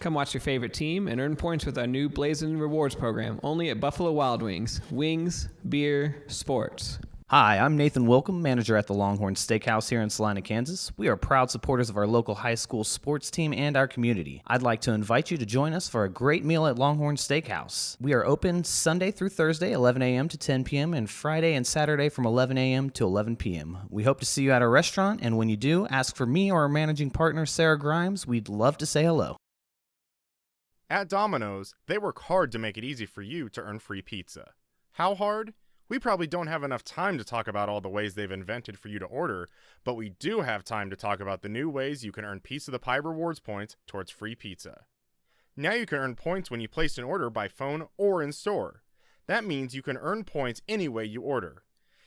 Come watch your favorite team and earn points with our new Blazin' Rewards program, only at Buffalo Wild Wings. Wings, beer, sports. Hi, I'm Nathan Wilcom, manager at the Longhorn Steakhouse here in Salina, Kansas. We are proud supporters of our local high school sports team and our community. I'd like to invite you to join us for a great meal at Longhorn Steakhouse. We are open Sunday through Thursday, 11 a.m. to 10 p.m., and Friday and Saturday from 11 a.m. to 11 p.m. We hope to see you at our restaurant, and when you do, ask for me or our managing partner, Sarah Grimes. We'd love to say hello. At Domino's, they work hard to make it easy for you to earn free pizza. How hard? We probably don't have enough time to talk about all the ways they've invented for you to order, but we do have time to talk about the new ways you can earn Piece of the Pie rewards points towards free pizza. Now you can earn points when you place an order by phone or in store. That means you can earn points any way you order.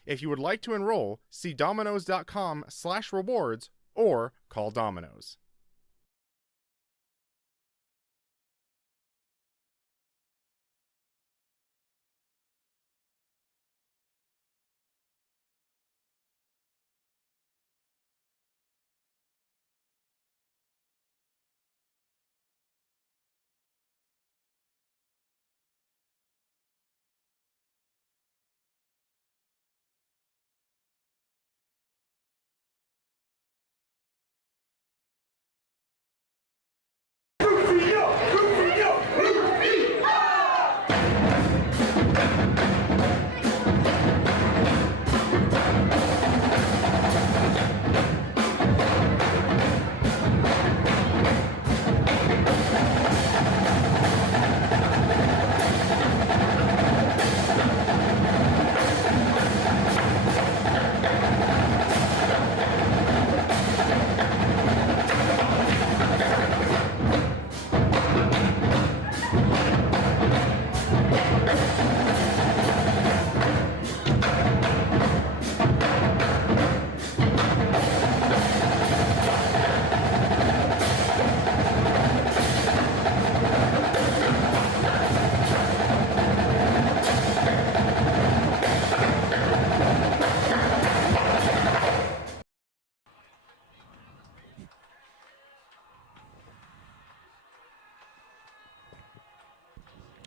If you would like to enroll, see dominos.com/rewards or call Domino's.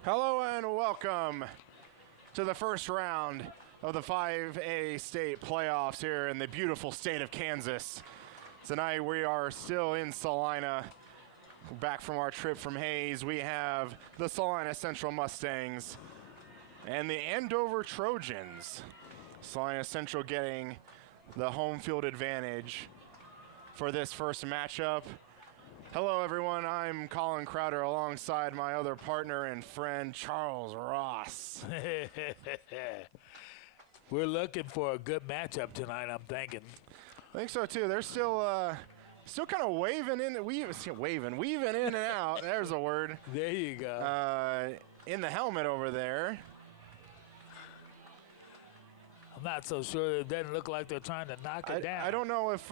Hello and welcome to the first round of the 5A state playoffs here in the beautiful state of Kansas. Tonight we are still in Salina. Back from our trip from Hayes, we have the Salina Central Mustangs and the Andover Trojans. Salina Central getting the home field advantage for this first matchup. Hello everyone, I'm Colin Crowder alongside my other partner and friend, Charles Ross. We're looking for a good matchup tonight, I'm thinking. I think so too. They're still kind of weaving in and out. There's a word. There you go. In the helmet over there. I'm not so sure. It doesn't look like they're trying to knock it down. I don't know if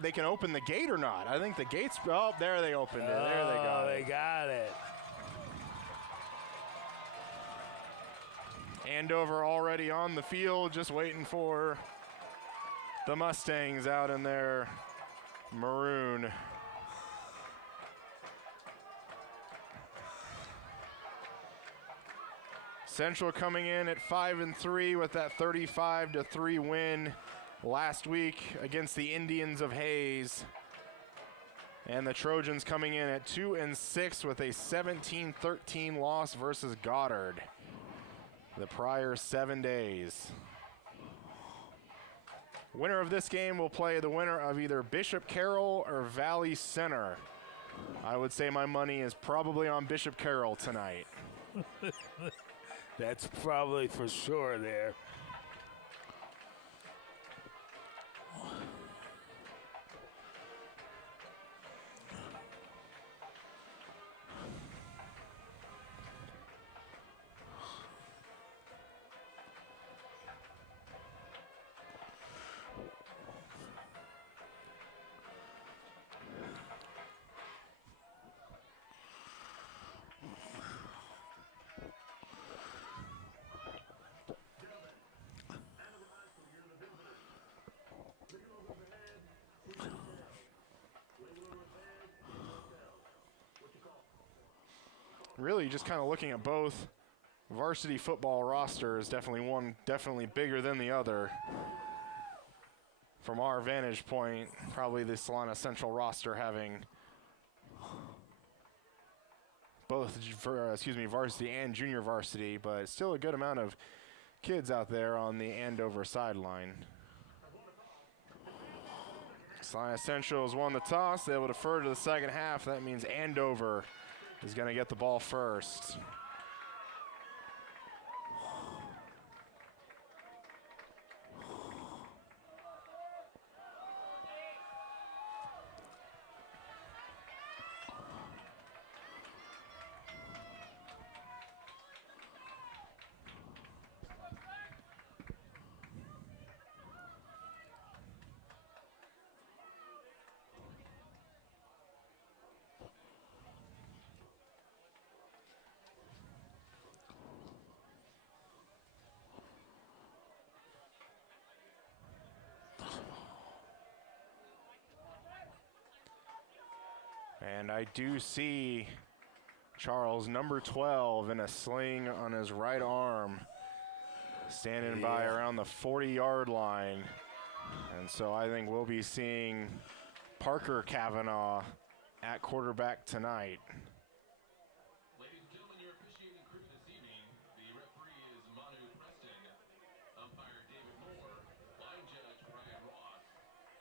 they can open the gate or not. I think the gate's there they opened it. There they go. They got it. Andover already on the field, just waiting for the Mustangs out in their maroon. Central coming in at 5-3 with that 35-3 win last week against the Indians of Hayes. And the Trojans coming in at 2-6 with a 17-13 loss versus Goddard the prior 7 days. Winner of this game will play the winner of either Bishop Carroll or Valley Center. I would say my money is probably on Bishop Carroll tonight. That's probably for sure there. really just kind of looking at both varsity football rosters, definitely one definitely bigger than the other. From our vantage point, probably the Salina Central roster having both varsity and junior varsity, but still a good amount of kids out there on the Andover sideline. Salina Central has won the toss. They will defer to the second half. That means Andover is going to get the ball first. And I do see Charles, number 12, in a sling on his right arm, standing by around the 40-yard line. And so I think we'll be seeing Parker Kavanaugh at quarterback tonight. Ladies and gentlemen, your officiating crew this evening. The referee is Manu Preston, umpire David Moore, line judge Brian Ross,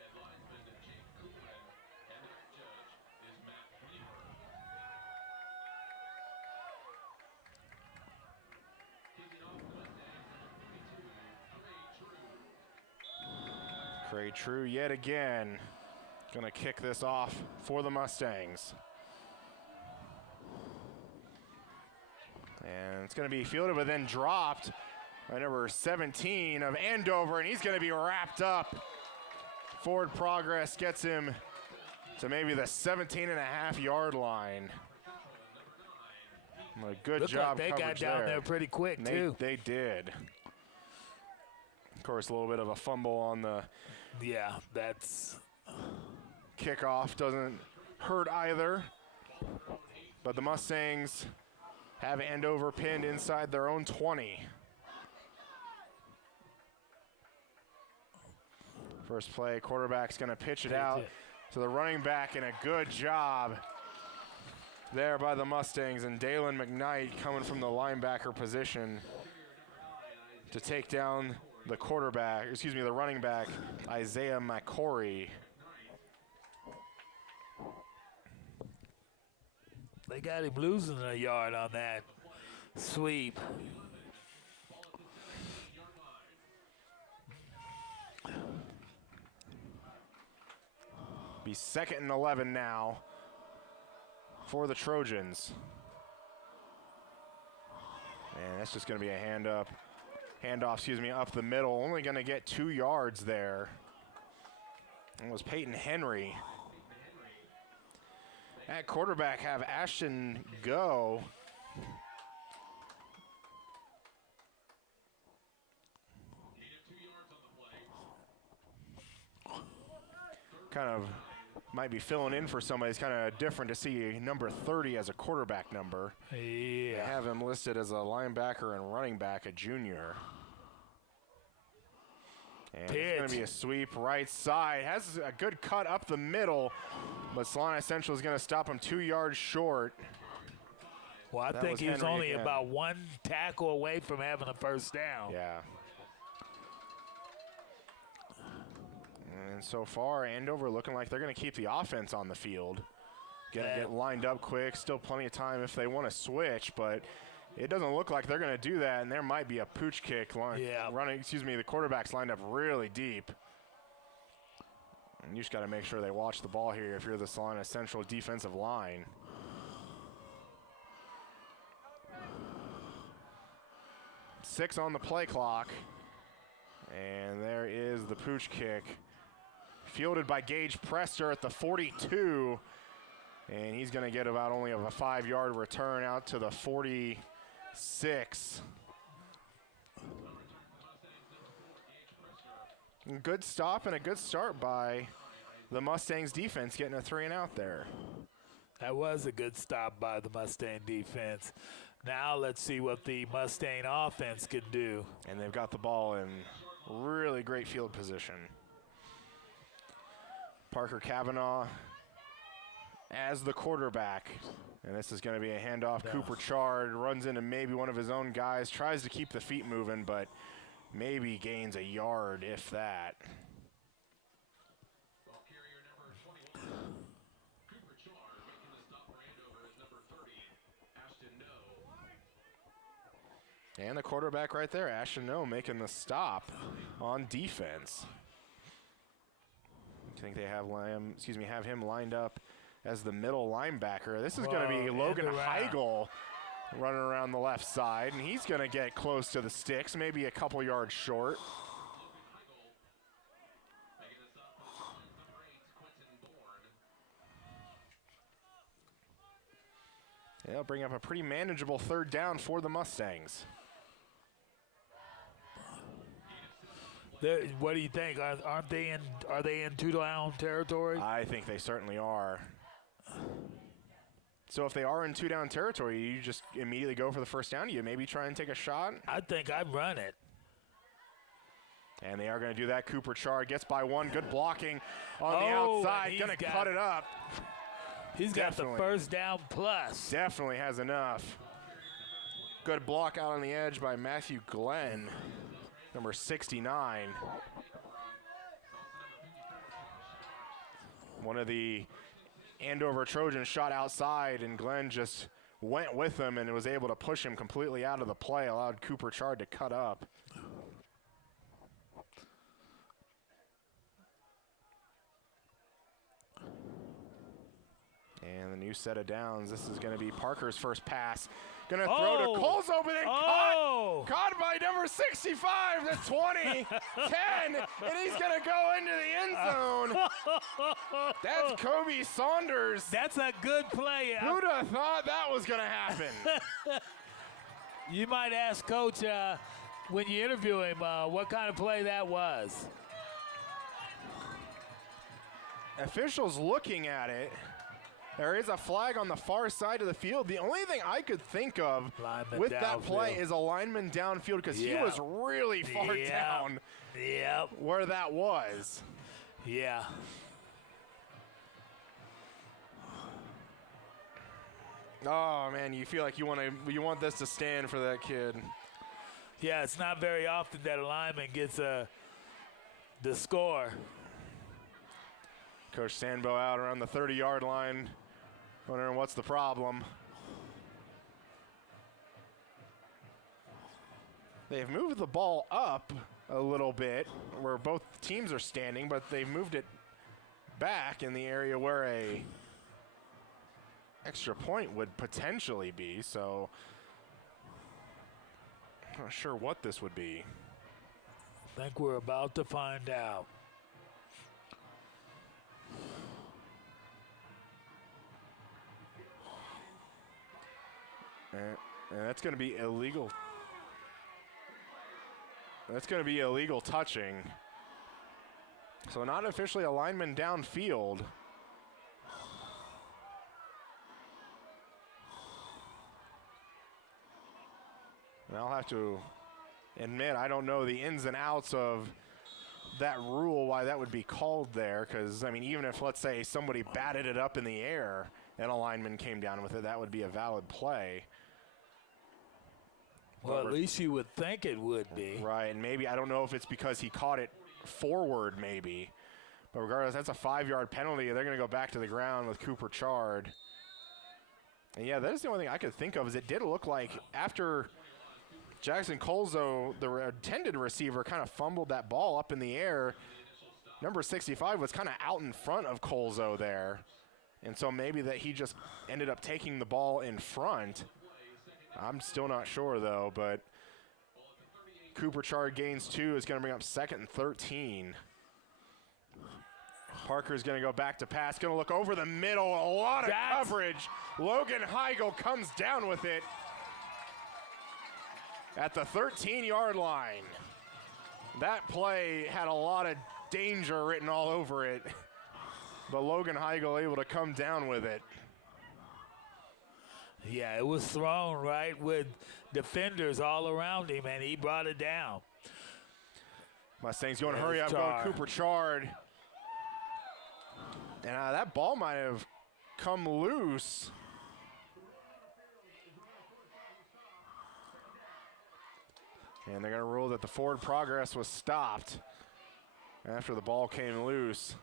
and linesman Jake Cooperman, and the judge is Matt Weaver. Kicking off the Mustangs, number 42, Trey True. Trey True yet again going to kick this off for the Mustangs. And it's going to be fielded but then dropped by number 17 of Andover, and he's going to be wrapped up. Forward progress gets him to maybe the 17.5-yard line. A good Looked job like they got down there pretty quick, too. They did. Of course, a little bit of a fumble on the Yeah, that's kickoff. Doesn't hurt either. But the Mustangs have Andover pinned inside their own 20. First play, quarterback's going to pitch it out to the running back, and a good job there by the Mustangs. And Dalen McKnight coming from the linebacker position to take down the the running back, Isaiah McCory. they got him losing a yard on that sweep. Be 2nd and 11 now for the Trojans. And that's just going to be a handoff, up the middle. Only going to get 2 yards there. It was Peyton Henry. At quarterback have Ashton Go. Kind of might be filling in for somebody. It's kind of different to see number 30 as a quarterback number. Yeah. They have him listed as a linebacker and running back, a junior. And it's going to be a sweep right side. Has a good cut up the middle, but Salina Central is going to stop him 2 yards short. Well, I think he was only about one tackle away from having a first down. Yeah. And so far, Andover looking like they're going to keep the offense on the field. Get lined up quick. Still plenty of time if they want to switch, but it doesn't look like they're going to do that, and there might be a pooch kick running. The quarterback's lined up really deep. And you just got to make sure they watch the ball here if you're the Salina Central defensive line. Six on the play clock. And there is the pooch kick. Fielded by Gage Prester at the 42. And he's going to get about only a 5-yard return out to the 46. Good stop and a good start by the Mustangs defense, getting a 3-and-out there. That was a good stop by the Mustang defense. Now let's see what the Mustang offense can do. And they've got the ball in really great field position. Parker Kavanaugh as the quarterback. And this is going to be a handoff. No. Cooper Chard runs into maybe one of his own guys, tries to keep the feet moving, but maybe gains a yard, if that. Ball carrier number 21. Cooper Char making the stop for Andover is number 30, Ashton No. And the quarterback right there, Ashton No, making the stop on defense. I think they have him lined up as the middle linebacker. This is going to be Logan Heigl running around the left side, and he's going to get close to the sticks, maybe a couple yards short. Making the stop for number 8, Quentin Bourne. They'll bring up a pretty manageable third down for the Mustangs. What do you think? Are they in two-down territory? I think they certainly are. So if they are in two-down territory, you just immediately go for the first down? You maybe try and take a shot? I think I'd run it. And they are going to do that. Cooper Chard gets by one. Good blocking on the outside. Going to cut it up. He's got the first down plus. Definitely has enough. Good block out on the edge by Matthew Glenn, number 69. One of the Andover Trojans shot outside, and Glenn just went with him and was able to push him completely out of the play, allowed Cooper Chard to cut up. And the new set of downs. This is going to be Parker's first pass. Going to throw to Colzo, but then caught by number 65, the 20, 10, and he's going to go into the end zone. That's Kobe Saunders. That's a good play. Who'd have thought that was going to happen? You might ask Coach when you interview him what kind of play that was. Officials looking at it. There is a flag on the far side of the field. The only thing I could think of with that play is a lineman downfield, because he was really far down where that was. Yeah. Oh man, you feel like you want this to stand for that kid. Yeah, it's not very often that a lineman gets the score. Coach Sandbo out around the 30-yard line, wondering what's the problem. They've moved the ball up a little bit where both teams are standing, but they've moved it back in the area where a extra point would potentially be, so I'm not sure what this would be. I think we're about to find out. And that's going to be illegal. That's going to be illegal touching. So not officially a lineman downfield. And I'll have to admit, I don't know the ins and outs of that rule, why that would be called there. Because, I mean, even if, let's say, somebody batted it up in the air and a lineman came down with it, that would be a valid play. Well, at least you would think it would be. Right, and maybe, I don't know if it's because he caught it forward maybe. But regardless, that's a 5-yard penalty. They're going to go back to the ground with Cooper Chard. And yeah, that is the only thing I could think of, is it did look like after Jackson Colzo, the intended receiver, kind of fumbled that ball up in the air, number 65 was kind of out in front of Colzo there. And so maybe that he just ended up taking the ball in front. I'm still not sure, though, but Cooper Chard gains 2. Is going to bring up 2nd and 13. Parker's going to go back to pass, going to look over the middle, a lot of coverage. Logan Heigl comes down with it at the 13-yard line. That play had a lot of danger written all over it, but Logan Heigl able to come down with it. Yeah, it was thrown right with defenders all around him, and he brought it down. Mustangs going to There's hurry up, Char. going Cooper Chard. And that ball might have come loose. And they're going to rule that the forward progress was stopped after the ball came loose.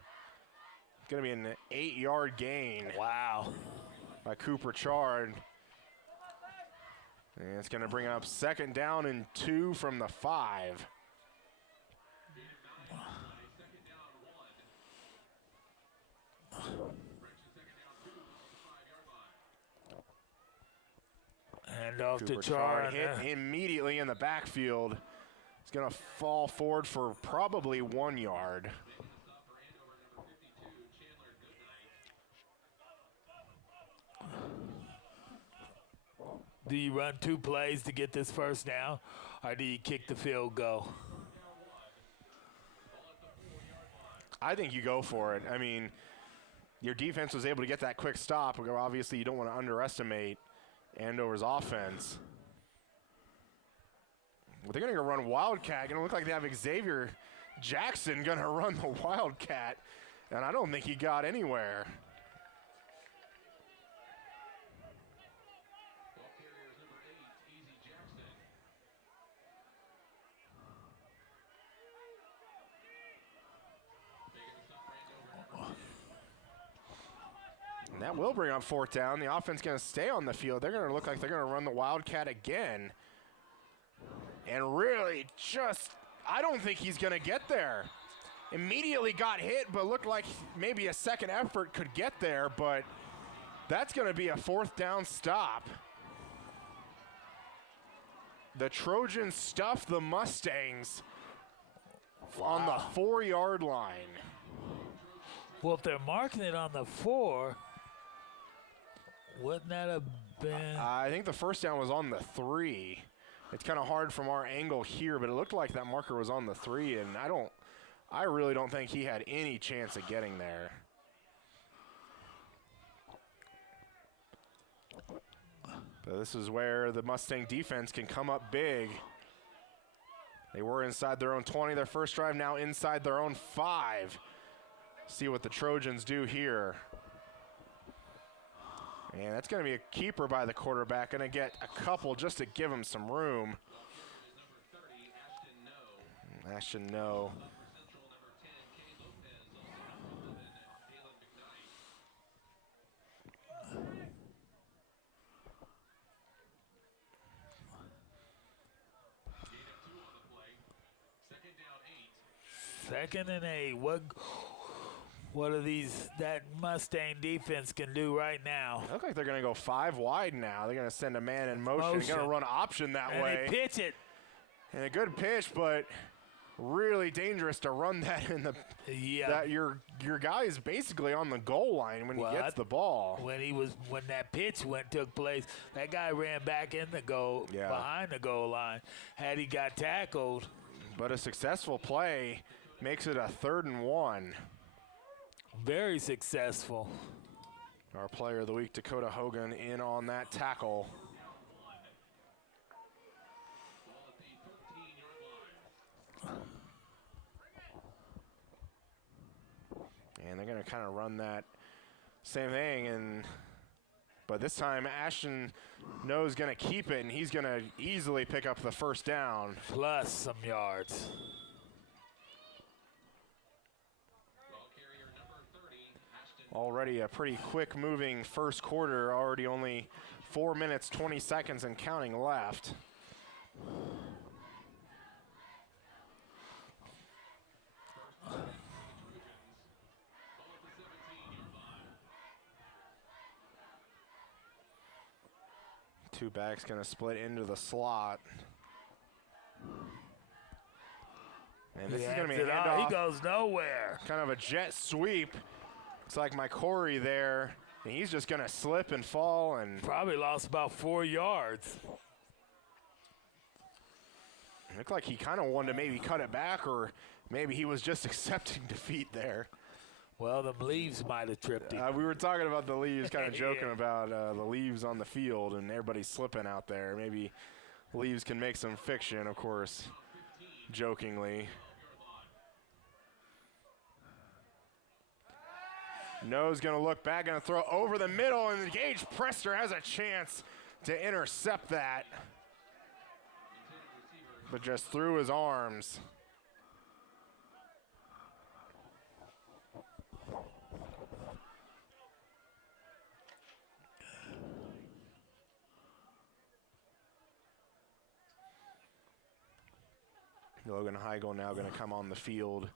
It's going to be an 8-yard gain Wow. by Cooper Chard. And it's going to bring up 2nd down and 2 from the 5. And off to Cooper Char. Chard hit immediately in the backfield. He's going to fall forward for probably 1 yard. Do you run 2 plays to get this first down, or do you kick the field goal? I think you go for it. I mean, your defense was able to get that quick stop. Obviously, you don't want to underestimate Andover's offense. But they're going to run Wildcat. Going to look like they have Xavier Jackson going to run the Wildcat. And I don't think he got anywhere. And that will bring up 4th down. The offense going to stay on the field. They're going to look like they're going to run the Wildcat again. And really just, I don't think he's going to get there. Immediately got hit, but looked like maybe a second effort could get there, but that's going to be a 4th down stop. The Trojans stuff the Mustangs on the 4-yard line. Well, if they're marking it on the 4, wouldn't that have been? I think the first down was on the 3. It's kind of hard from our angle here, but it looked like that marker was on the 3, and I really don't think he had any chance of getting there. But this is where the Mustang defense can come up big. They were inside their own 20 their first drive, now inside their own 5. See what the Trojans do here. And that's going to be a keeper by the quarterback. Going to get a couple just to give him some room. Ashton, no. Second and 8. What are these that Mustang defense can do right now? Look like they're going to go 5 wide now. They're going to send a man in motion. They're going to run option that and way. They pitch it. And a good pitch, but really dangerous to run that in the that your guy is basically on the goal line when he gets the ball. When that pitch took place, that guy ran back in the goal behind the goal line. Had he got tackled. But a successful play makes it a 3rd and 1. Very successful. Our player of the week, Dakota Hogan, in on that tackle. And they're going to kind of run that same thing, but this time Ashton No's going to keep it, and he's going to easily pick up the first down. Plus some yards. Already a pretty quick moving first quarter, already only 4 minutes, 20 seconds and counting left. Two backs going to split into the slot. And this is going to be a handoff. He goes nowhere. Kind of a jet sweep. Looks like my Corey there. And he's just going to slip and fall. And probably lost about 4 yards. Looked like he kind of wanted to maybe cut it back, or maybe he was just accepting defeat there. Well, the leaves might have tripped him. We were talking about the leaves, kind of joking about the leaves on the field and everybody slipping out there. Maybe leaves can make some fiction, of course, jokingly. No's going to look back, going to throw over the middle, and Gage Prester has a chance to intercept that, but just through his arms. Logan Heigl now going to come on the field,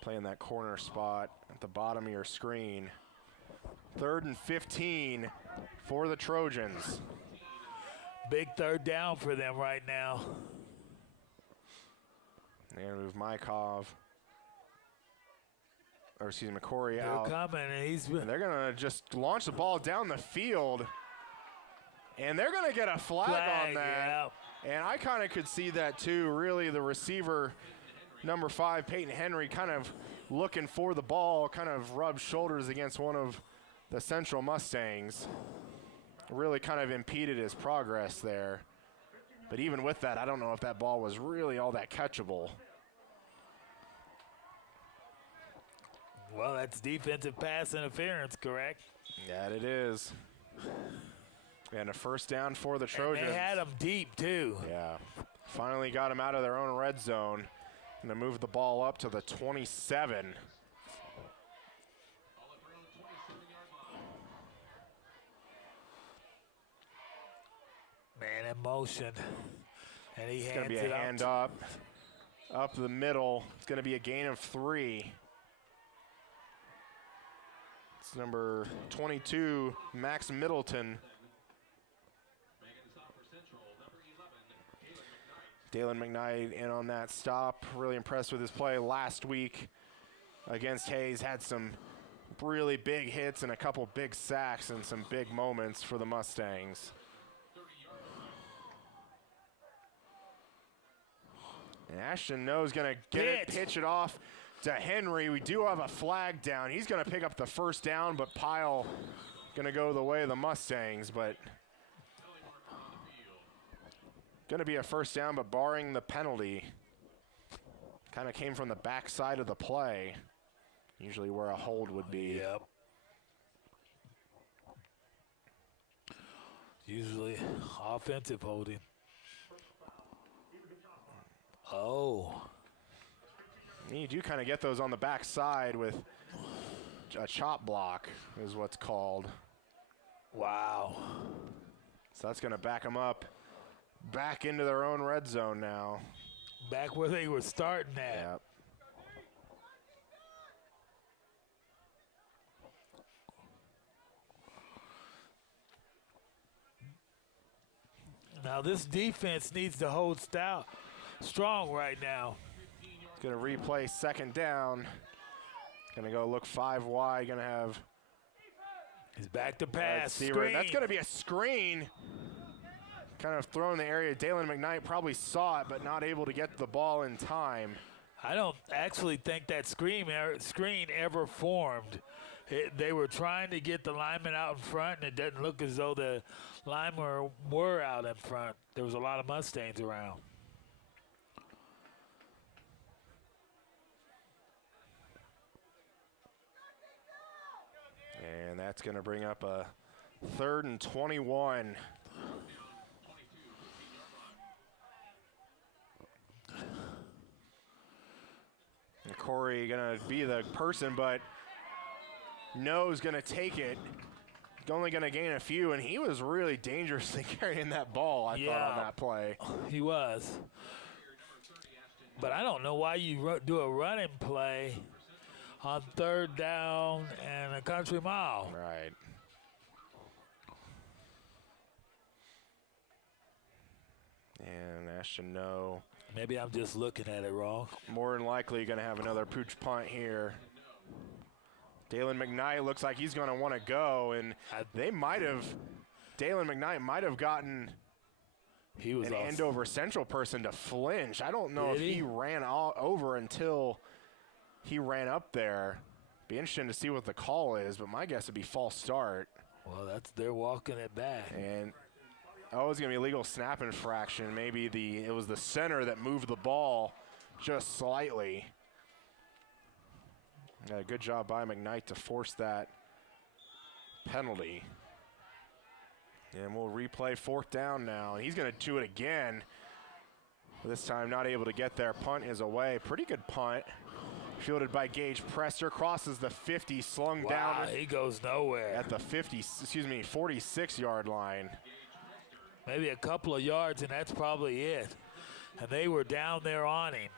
playing that corner spot at the bottom of your screen. 3rd and 15 for the Trojans. Big third down for them right now. They're going to move McCory out. They're coming, and they're going to just launch the ball down the field, and they're going to get a flag on that. Yeah. And I kind of could see that too. Really, the receiver, number 5, Peyton Henry, kind of looking for the ball, kind of rubbed shoulders against one of the Central Mustangs. Really kind of impeded his progress there. But even with that, I don't know if that ball was really all that catchable. Well, that's defensive pass interference, correct? That it is. And a first down for the Trojans. And they had them deep, too. Yeah. Finally got them out of their own red zone. And to move the ball up to the 27. Man in motion. And he It's hands going to be a hand up the middle. It's going to be a gain of 3. It's number 22, Max Middleton. Dalen McKnight in on that stop. Really impressed with his play last week against Hayes. Had some really big hits and a couple big sacks and some big moments for the Mustangs. And Ashton No's going to get it, pitch it off to Henry. We do have a flag down. He's going to pick up the first down, but Pyle going to go the way of the Mustangs. But going to be a first down, but barring the penalty. Kind of came from the backside of the play, usually where a hold would be. Yep. Usually offensive holding. Oh. You do kind of get those on the backside with a chop block is what's called. Wow. So that's going to back them up back into their own red zone now. Back where they were starting at. Yep. Now this defense needs to hold strong right now. Going to replay second down. Going to go look 5 wide. Going to have. He's back to pass. Screen. That's going to be a screen. Kind of thrown in the area. Dalen McKnight probably saw it, but not able to get the ball in time. I don't actually think that screen ever formed. They were trying to get the linemen out in front, and it doesn't look as though the linemen were out in front. There was a lot of Mustangs around. And that's going to bring up a 3rd and 21. And Corey going to be the person, but No's going to take it. Only going to gain a few, and he was really dangerously carrying that ball, I thought, on that play. He was. But I don't know why you do a running play on 3rd down and a country mile. Right. And Ashton No. Maybe I'm just looking at it wrong. More than likely going to have another pooch punt here. Dalen McKnight looks like he's going to want to go, and they might have, Dalen McKnight might have gotten an Andover Central person to flinch. I don't know if he ran all over until he ran up there. Be interesting to see what the call is, but my guess would be false start. Well, they're walking it back. And it's going to be a legal snap infraction. Maybe it was the center that moved the ball just slightly. Yeah, good job by McKnight to force that penalty. And we'll replay 4th down now. And he's going to do it again. This time not able to get there. Punt is away. Pretty good punt. Fielded by Gage Presser. Crosses the 50, slung down. He goes nowhere. At the 46-yard line. Maybe a couple of yards, and that's probably it. And they were down there on him.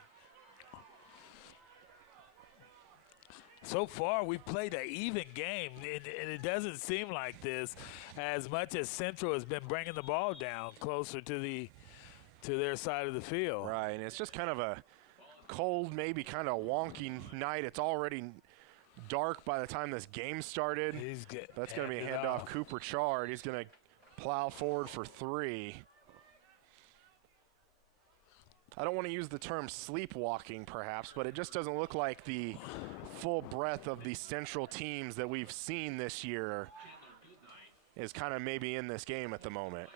So far, we've played an even game, and it doesn't seem like this as much as Central has been bringing the ball down closer to their side of the field. Right, and it's just kind of a cold, maybe kind of wonky night. It's already dark by the time this game started. That's going to be a handoff. Cooper Chard. He's going to plow forward for 3. I don't want to use the term sleepwalking, perhaps, but it just doesn't look like the full breadth of the Central teams that we've seen this year is kind of maybe in this game at the moment.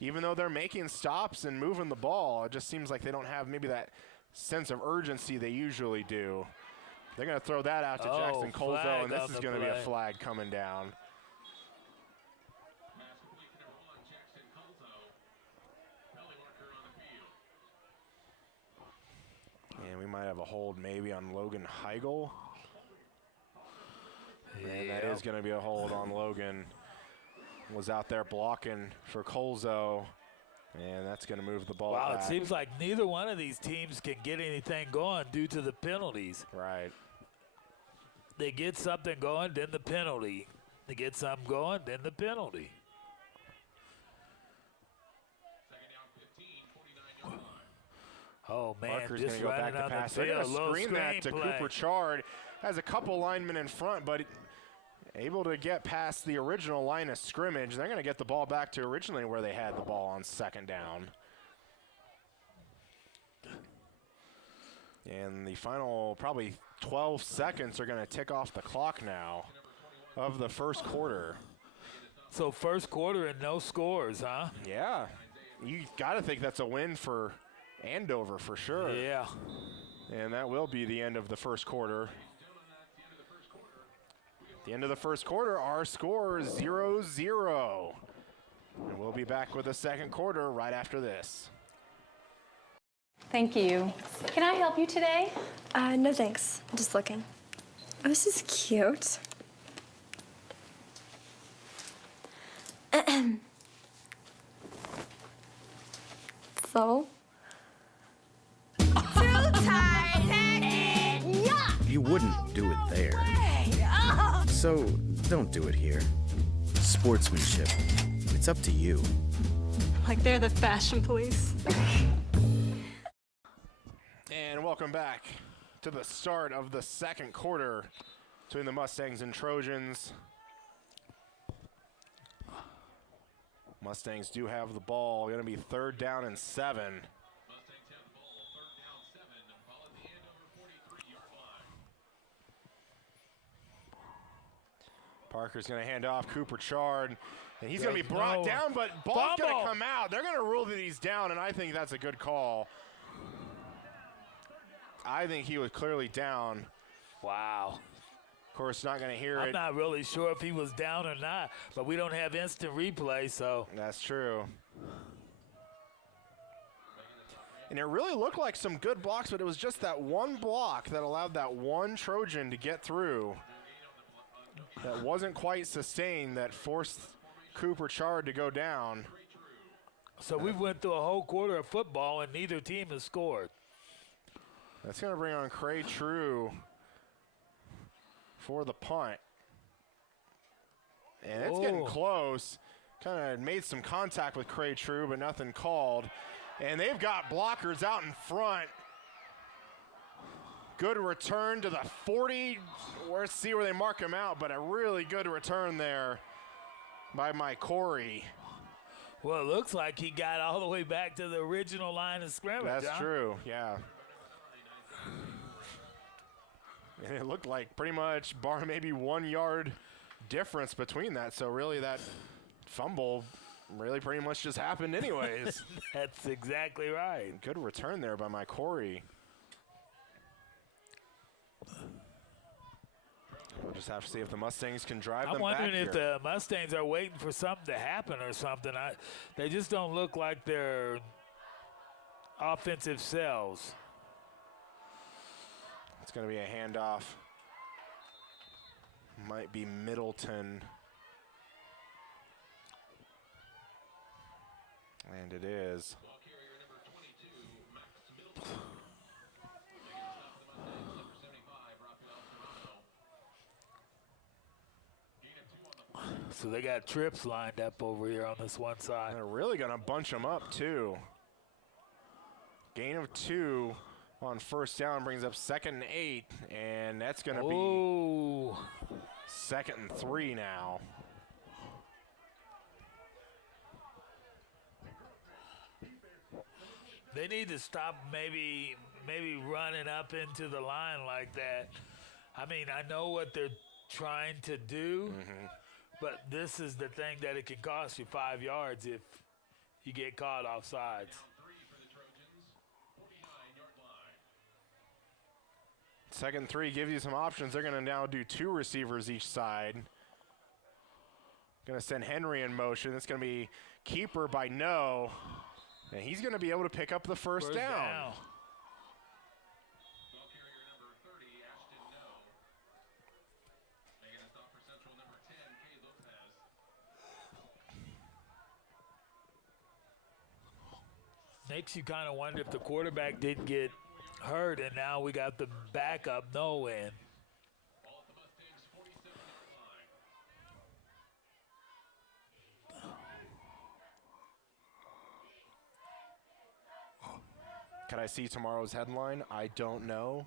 Even though they're making stops and moving the ball, it just seems like they don't have maybe that sense of urgency they usually do. They're going to throw that out to Jackson Colzo, and this is going to be a flag coming down. And we might have a hold maybe on Logan Heigl. And that is going to be a hold on Logan. Was out there blocking for Colzo. And that's going to move the ball back. It seems like neither one of these teams can get anything going due to the penalties. Right. They get something going, then the penalty. They get something going, then the penalty. Oh, man, Parker's just going to go back running to on pass. the They're field. going to screen that to play. Cooper Chard. Has a couple linemen in front, but able to get past the original line of scrimmage. They're going to get the ball back to originally where they had the ball on 2nd down. And the final probably 12 seconds are going to tick off the clock now of the first quarter. So first quarter and no scores, huh? Yeah. You got to think that's a win for Andover for sure. Yeah. And that will be the end of the first quarter. The end of the first quarter, our score is 0-0. And we'll be back with the second quarter right after this. Thank you. Can I help you today? No thanks. I'm just looking. Oh, this is cute. So? Too tight and yuck! You wouldn't do it there. Hey, oh. So don't do it here. Sportsmanship. It's up to you. Like they're the fashion police. And welcome back to the start of the second quarter between the Mustangs and Trojans. Mustangs do have the ball. Going to be 3rd down and 7. Mustangs have the ball, 3rd down 7, ball at the Andover 43-yard line. Parker's going to hand off Cooper Chard, and he's going to be brought down, but ball's going to come out. They're going to rule that he's down, and I think that's a good call. I think he was clearly down. Wow. Of course, not going to hear it. I'm not really sure if he was down or not, but we don't have instant replay, so. That's true. And it really looked like some good blocks, but it was just that one block that allowed that one Trojan to get through. That wasn't quite sustained, that forced Cooper Chard to go down. So we went through a whole quarter of football, and neither team has scored. That's going to bring on Cray True for the punt. And it's getting close. Kind of made some contact with Cray True, but nothing called. And they've got blockers out in front. Good return to the 40. Let's see where they mark him out, but a really good return there by Mike Corey. Well, it looks like he got all the way back to the original line of scrimmage. That's true, yeah. And it looked like pretty much bar maybe 1 yard difference between that. So really that fumble really pretty much just happened anyways. That's exactly right. Good return there by my Corey. We'll just have to see if the Mustangs can drive I'm them back wondering if here. the Mustangs are waiting for something to happen or something. They just don't look like their offensive selves. It's going to be a handoff. Might be Middleton. And it is. Ball carrier number 22, Max Middleton. Making the stop for the Mustangs, number 75, Rafael Serrano. Gain of 2 on the play. So they got trips lined up over here on this one side. They're really going to bunch them up, too. Gain of 2 on first down brings up 2nd and 8, and that's going to Oh, be 2nd and 3 now. they need to stop maybe running up into the line like that. I mean, I know what they're trying to do, but this is the thing that it can cost you 5 yards if you get caught offsides. 3 for the Trojans, 49-yard line. 2nd and 3 gives you some options. They're going to now do 2 receivers each side. Going to send Henry in motion. It's going to be keeper by No. And he's going to be able to pick up the first down. Ball carrier number 30, Ashton No. Making a stop for Central, number 10, Kay Lopez. Makes you kind of wonder if the quarterback didn't get hurt, and now we got the backup No in. Ball at the Mustangs' 47-yard line. Can I see tomorrow's headline? I don't know.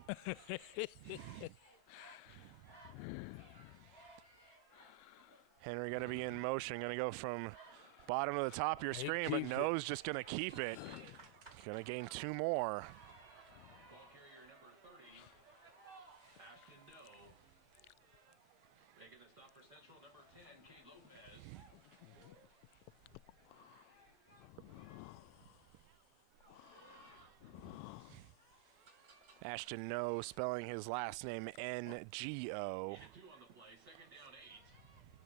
Henry going to be in motion, going to go from bottom to the top of your He screen, but keeps No's just going to keep it. Going to gain 2 more. Ball carrier number 30, Ashton No. Making the stop for Central, number 10, Kay Lopez. Ashton No, spelling his last name N-G-O. 2 on the play, 2nd down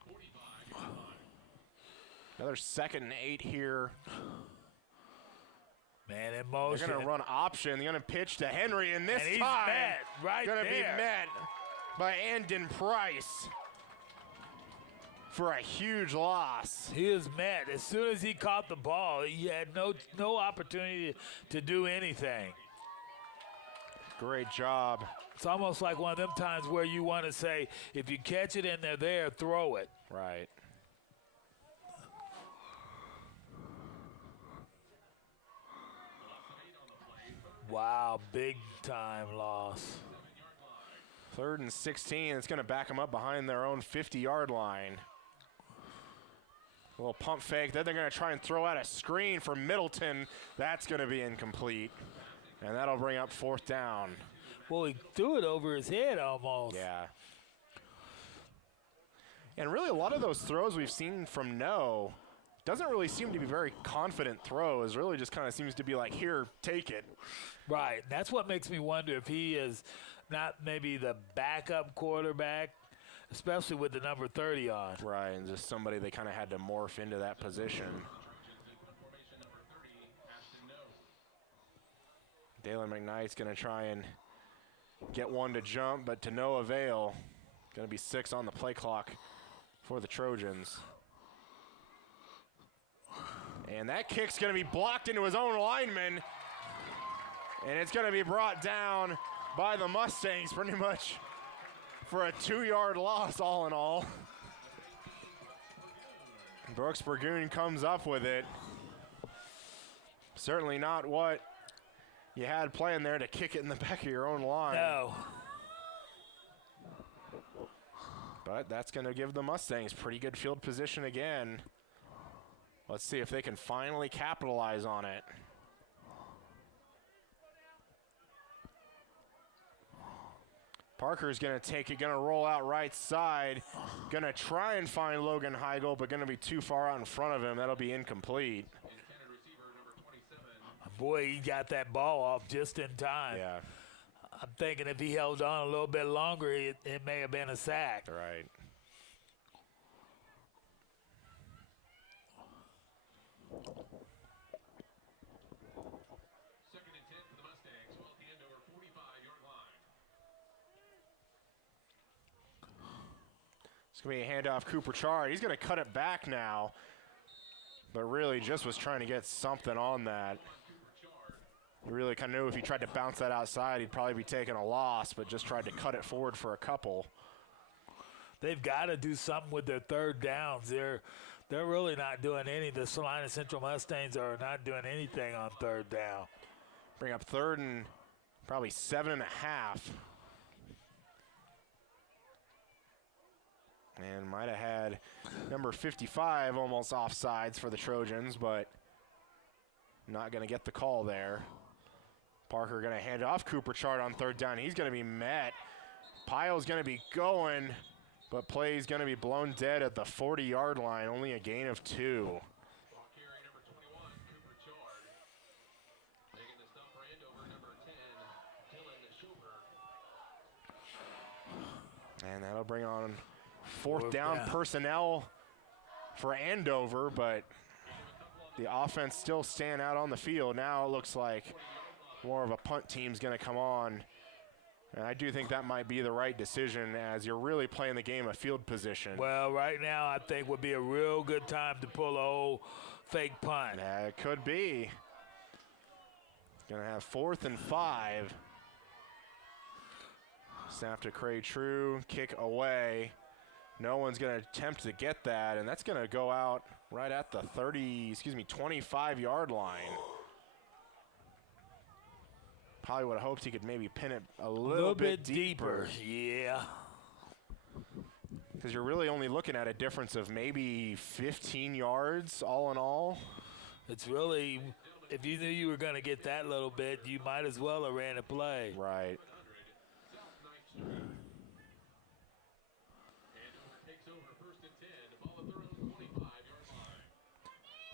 8, 45-yard line. Another 2nd and 8 here. Man, in They're motion. going to run option. They're going to pitch to Henry, and this And he's time met right going to be there. met by Andon Price for a huge loss. He is met. As soon as he caught the ball, he had no opportunity to do anything. Great job. It's almost like one of them times where you want to say, if you catch it and they're there, throw it. Right. Wow, big time loss. 3rd and 16. It's going to back them up behind their own 50-yard line. A little pump fake. Then they're going to try and throw out a screen for Middleton. That's going to be incomplete. And that'll bring up 4th down. Well, he threw it over his head almost. Yeah. And really a lot of those throws we've seen from No doesn't really seem to be very confident throws. Really just kind of seems to be like, here, take it. Right. That's what makes me wonder if he is not maybe the backup quarterback, especially with the number 30 on. Right, and just somebody they kind of had to morph into that position. Formation number 30, Ashton No. Dalen McKnight's going to try and get one to jump, but to no avail. Going to be 6 on the play clock for the Trojans. And that kick's going to be blocked into his own lineman. And it's going to be brought down by the Mustangs pretty much for a 2-yard loss all in all. Brooks Burgoon comes up with it. Certainly not what you had planned there to kick it in the back of your own line. No. But that's going to give the Mustangs pretty good field position again. Let's see if they can finally capitalize on it. Parker's going to take it, going to roll out right side, going to try and find Logan Heigl, but going to be too far out in front of him. That'll be incomplete. Boy, he got that ball off just in time. Yeah. I'm thinking if he held on a little bit longer, it may have been a sack. Right. Second and 10 for the Mustangs, well at the Andover 45-yard line. It's going to be a handoff Cooper Chard. He's going to cut it back now, but really just was trying to get something on that. You really kind of knew if he tried to bounce that outside, he'd probably be taking a loss, but just tried to cut it forward for a couple. They've got to do something with their third downs. They're really not doing any. The Salina Central Mustangs are not doing anything on third down. Bring up third and probably 7.5. And might have had number 55 almost offsides for the Trojans, but not going to get the call there. Parker going to hand it off Cooper Chard on third down. He's going to be met. Pyle's going to be going, but play's going to be blown dead at the 40-yard line. Only a gain of 2. Ball carry number 21, Cooper Chard. Making the stop for Andover, number 10, Dylan Schubert. And that'll bring on fourth down personnel for Andover, but the offense still staying out on the field. Now it looks like more of a punt team's going to come on. And I do think that might be the right decision as you're really playing the game of field position. Well, right now I think would be a real good time to pull a whole fake punt. Yeah, it could be. Going to have 4th and 5. Snap to Craig True, kick away. No one's going to attempt to get that, and that's going to go out right at the 25-yard line. Probably would have hoped he could maybe pin it a little bit deeper. Yeah. Because you're really only looking at a difference of maybe 15 yards all in all. It's really, if you knew you were going to get that little bit, you might as well have ran a play. Right.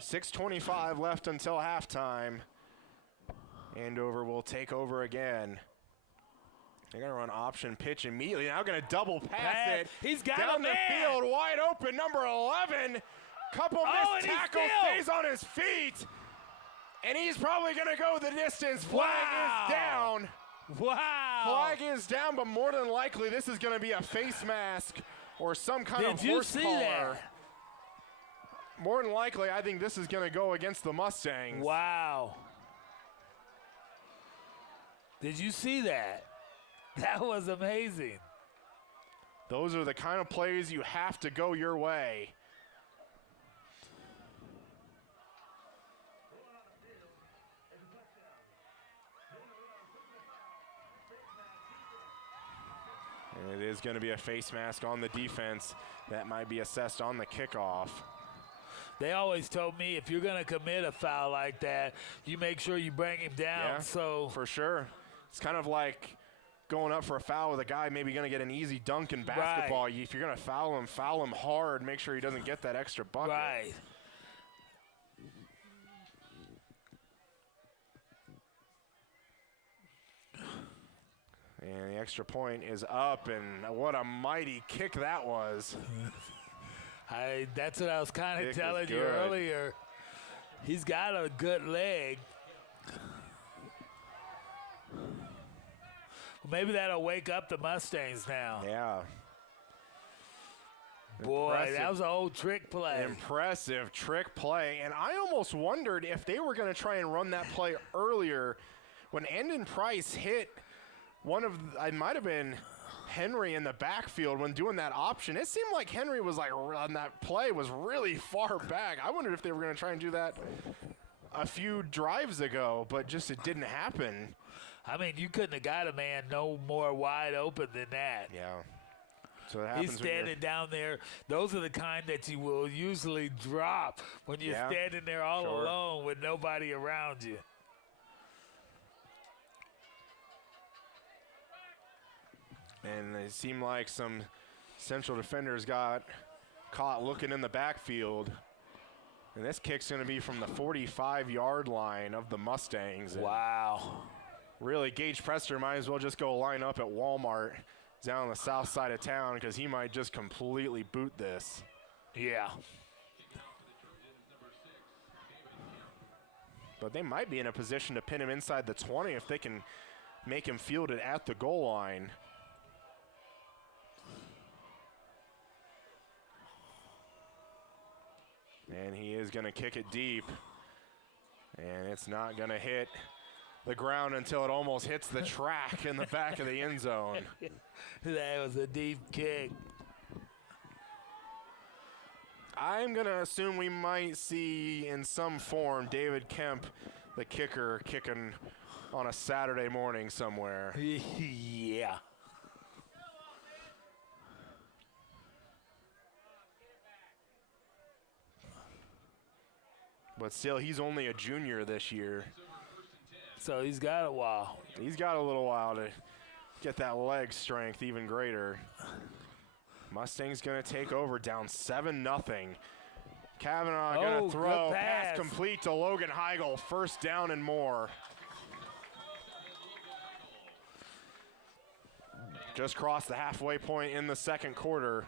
6:25 left until halftime. Andover will take over again. They're going to run option pitch immediately. Now going to double pass it. He's got down a the man. field, wide open, number 11. Couple missed tackles, stays on his feet. And he's probably going to go the distance. Flag is down. Wow. Flag is down, but more than likely this is going to be a face mask or some kind of Did you horse see collar. that? More than likely, I think this is going to go against the Mustangs. Wow. Did you see that? That was amazing. Those are the kind of plays you have to go your way. And it is going to be a face mask on the defense that might be assessed on the kickoff. They always told me if you're going to commit a foul like that, you make sure you bring him down. Yeah, So for sure. It's kind of like going up for a foul with a guy maybe going to get an easy dunk in basketball. Right. If you're going to foul him hard. Make sure he doesn't get that extra bucket. Right. And the extra point is up, and what a mighty kick that was. That's what I was kind Kick of was telling you good. earlier. He's got a good leg. Maybe that'll wake up the Mustangs now. Yeah. Boy, Impressive. that was an old trick play. Impressive trick play. And I almost wondered if they were going to try and run that play earlier when Andon Price hit it might have been Henry in the backfield when doing that option. It seemed like Henry was like on that play was really far back. I wondered if they were going to try and do that a few drives ago, but just it didn't happen. I mean, you couldn't have got a man no more wide open than that. Yeah. So that happens. He's when you're- standing down there. Those are the kind that you will usually drop when you're Yeah, standing there all sure. alone with nobody around you. And it seemed like some Central defenders got caught looking in the backfield. And this kick's going to be from the 45-yard line of the Mustangs. And Wow. really, Gage Prester might as well just go line up at Walmart down on the south side of town because he might just completely boot this. Yeah. But they might be in a position to pin him inside the 20 if they can make him field it at the goal line. And he is going to kick it deep. And it's not going to hit the ground until it almost hits the track in the back of the end zone. That was a deep kick. I'm going to assume we might see in some form David Kemp, the kicker, kicking on a Saturday morning somewhere. Yeah. But still, he's only a junior this year. So he's got a while. He's got a little while to get that leg strength even greater. Mustang's going to take over down 7-0. Kavanaugh going to throw. Good Pass complete to Logan Heigl. First down and more. Just crossed the halfway point in the second quarter.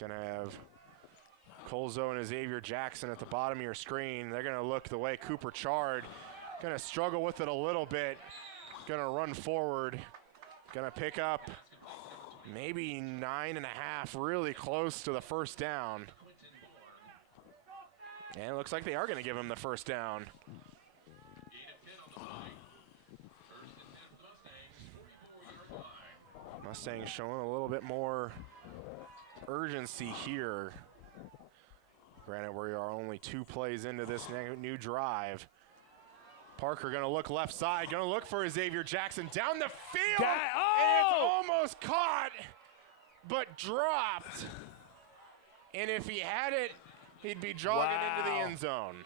Going to have Colzo and Xavier Jackson at the bottom of your screen. They're going to look the way Cooper Chard. Going to struggle with it a little bit. Going to run forward. Going to pick up maybe 9.5, really close to the first down. And it looks like they are going to give him the first down. Mustangs showing a little bit more urgency here. Granted, we are only 2 plays into this new drive. Parker going to look left side, going to look for Xavier Jackson down the field. And it's almost caught, but dropped. And if he had it, he'd be jogging into the end zone.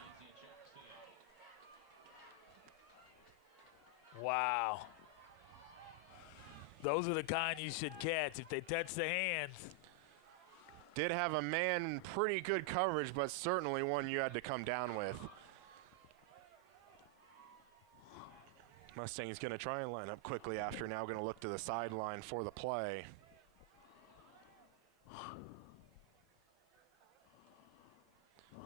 Wow. Those are the kind you should catch if they touch the hands. Did have a man in pretty good coverage, but certainly one you had to come down with. Mustang is going to try and line up quickly after, now going to look to the sideline for the play.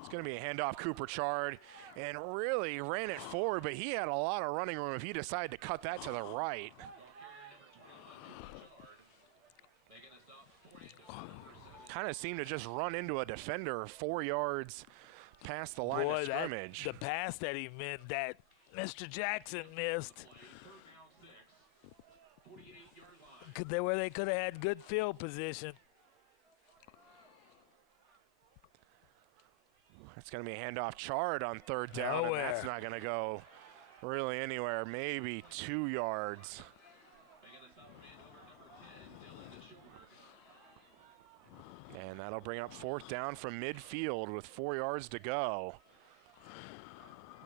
It's going to be a handoff, Cooper Chard, and really ran it forward, but he had a lot of running room if he decided to cut that to the right. Kind of seemed to just run into a defender 4 yards past the line of scrimmage. The pass that he meant, that Mr. Jackson missed, where they could have had good field position. It's going to be a handoff, Chard on third down, and that's not going to go really anywhere, maybe 2 yards. And that'll bring up fourth down from midfield with 4 yards to go.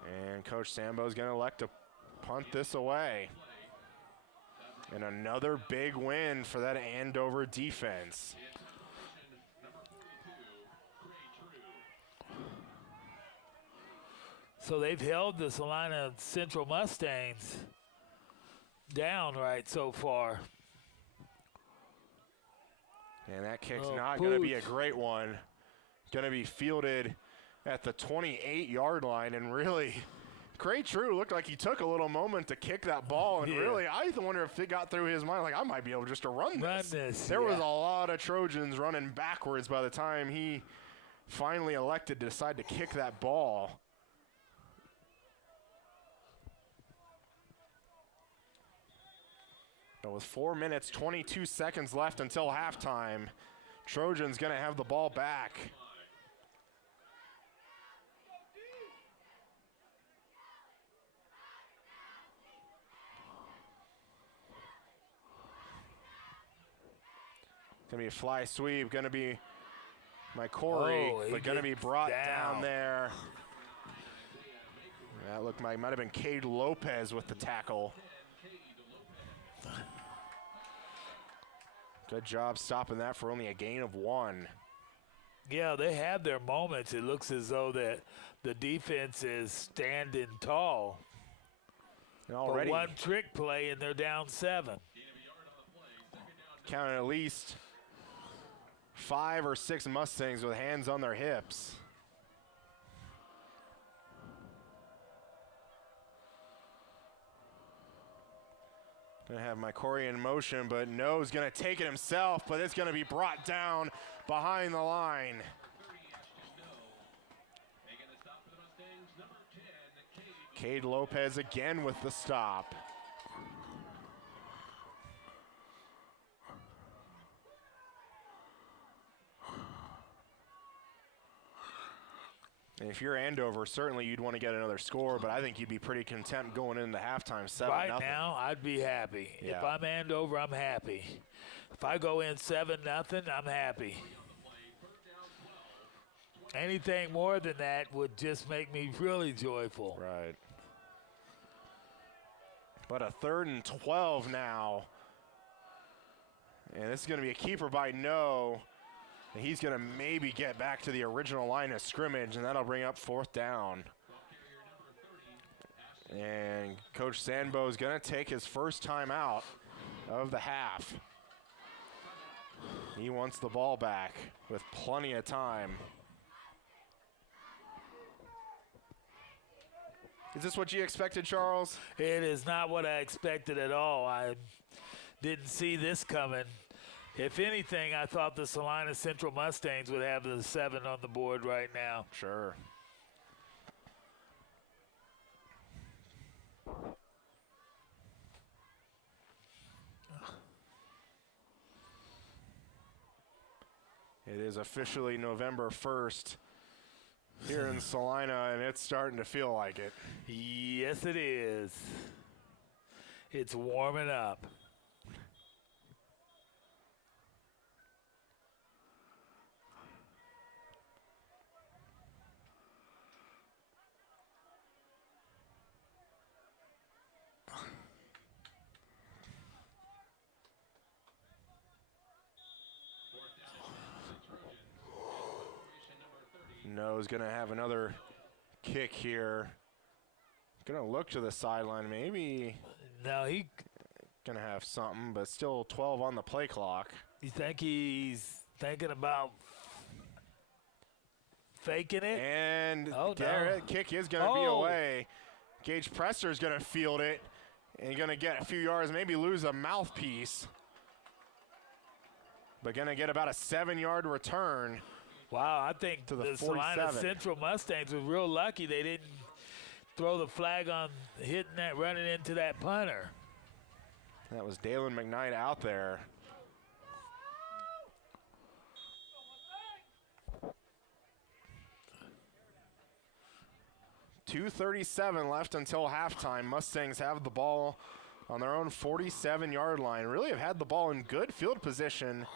And Coach Sambo's going to elect to punt this away. And another big win for that Andover defense. So they've held the Salina Central Mustangs down right so far. And that kick's not going to be a great one. Going to be fielded at the 28-yard line. And really, Cray True looked like he took a little moment to kick that ball. And really, I wonder if it got through his mind, like, I might be able just to run this. There was a lot of Trojans running backwards by the time he finally elected to decide to kick that ball. But with 4 minutes, 22 seconds left until halftime, Trojans going to have the ball back. Going to be a fly sweep, going to be my Corey, but going to be brought down there. That looked like might have been Cade Lopez with the tackle. Good job stopping that for only a gain of 1. Yeah, they have their moments. It looks as though that the defense is standing tall. And already But one trick play and they're down 7. counted at least 5 or 6 Mustangs with hands on their hips. Gonna have Corey in motion, but No's gonna take it himself, but it's gonna be brought down behind the line. Cade Lopez again with the stop. And if you're Andover, certainly you'd want to get another score, but I think you'd be pretty content going into halftime 7-0. Right now, I'd be happy. Yeah. If I'm Andover, I'm happy. If I go in 7-0, I'm happy. Anything more than that would just make me really joyful. Right. But a 3rd and 12 now. And this is going to be a keeper by No. And he's going to maybe get back to the original line of scrimmage, and that'll bring up 4th down. And Coach Sandbo is going to take his first time out of the half. He wants the ball back with plenty of time. Is this what you expected, Charles? It is not what I expected at all. I didn't see this coming. If anything, I thought the Salina Central Mustangs would have the 7 on the board right now. Sure. It is officially November 1st here in Salina, and it's starting to feel like it. Yes, it is. It's warming up. No's going to have another kick here. Going to look to the sideline. Maybe No, he. going to have something, but still 12 on the play clock. You think he's thinking about faking it? And Oh, there, no. that kick is going to be Oh. away. Gage Presser's going to field it and going to get a few yards, maybe lose a mouthpiece. But going to get about a 7-yard return. Wow, I think To the the Salina 47. Central Mustangs were real lucky they didn't throw the flag on hitting that, running into that punter. That was Dalen McKnight out there. .237 left until halftime. Mustangs have the ball on their own 47-yard line. Really have had the ball in good field position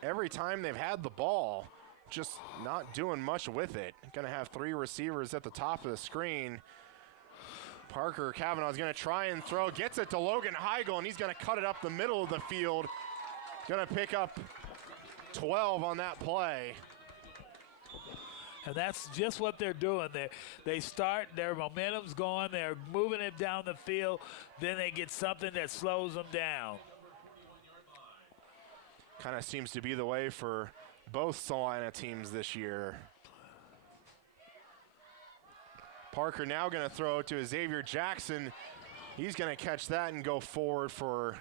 every time they've had the ball. Just not doing much with it. Going to have 3 receivers at the top of the screen. Parker Kavanaugh is going to try and throw. Gets it to Logan Heigl, and he's going to cut it up the middle of the field. Going to pick up 12 on that play. And that's just what they're doing. They start, their momentum's going, they're moving it down the field, then they get something that slows them down. Kind of seems to be the way for both Salina teams this year. Parker now going to throw it to Xavier Jackson. He's going to catch that and go forward for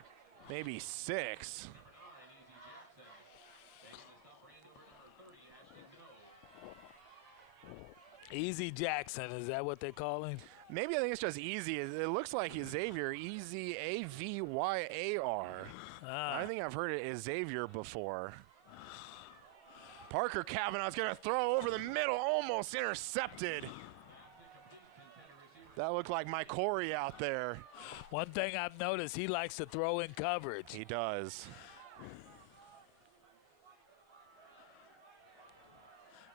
maybe 6. Easy Jackson, is that what they call him? Maybe I think it's just Easy. It looks like Xavier, Easy, A-V-Y-A-R. I think I've heard it as Xavier before. Parker Kavanaugh's going to throw over the middle, almost intercepted. That looked like Mike Corey out there. One thing I've noticed, he likes to throw in coverage. He does.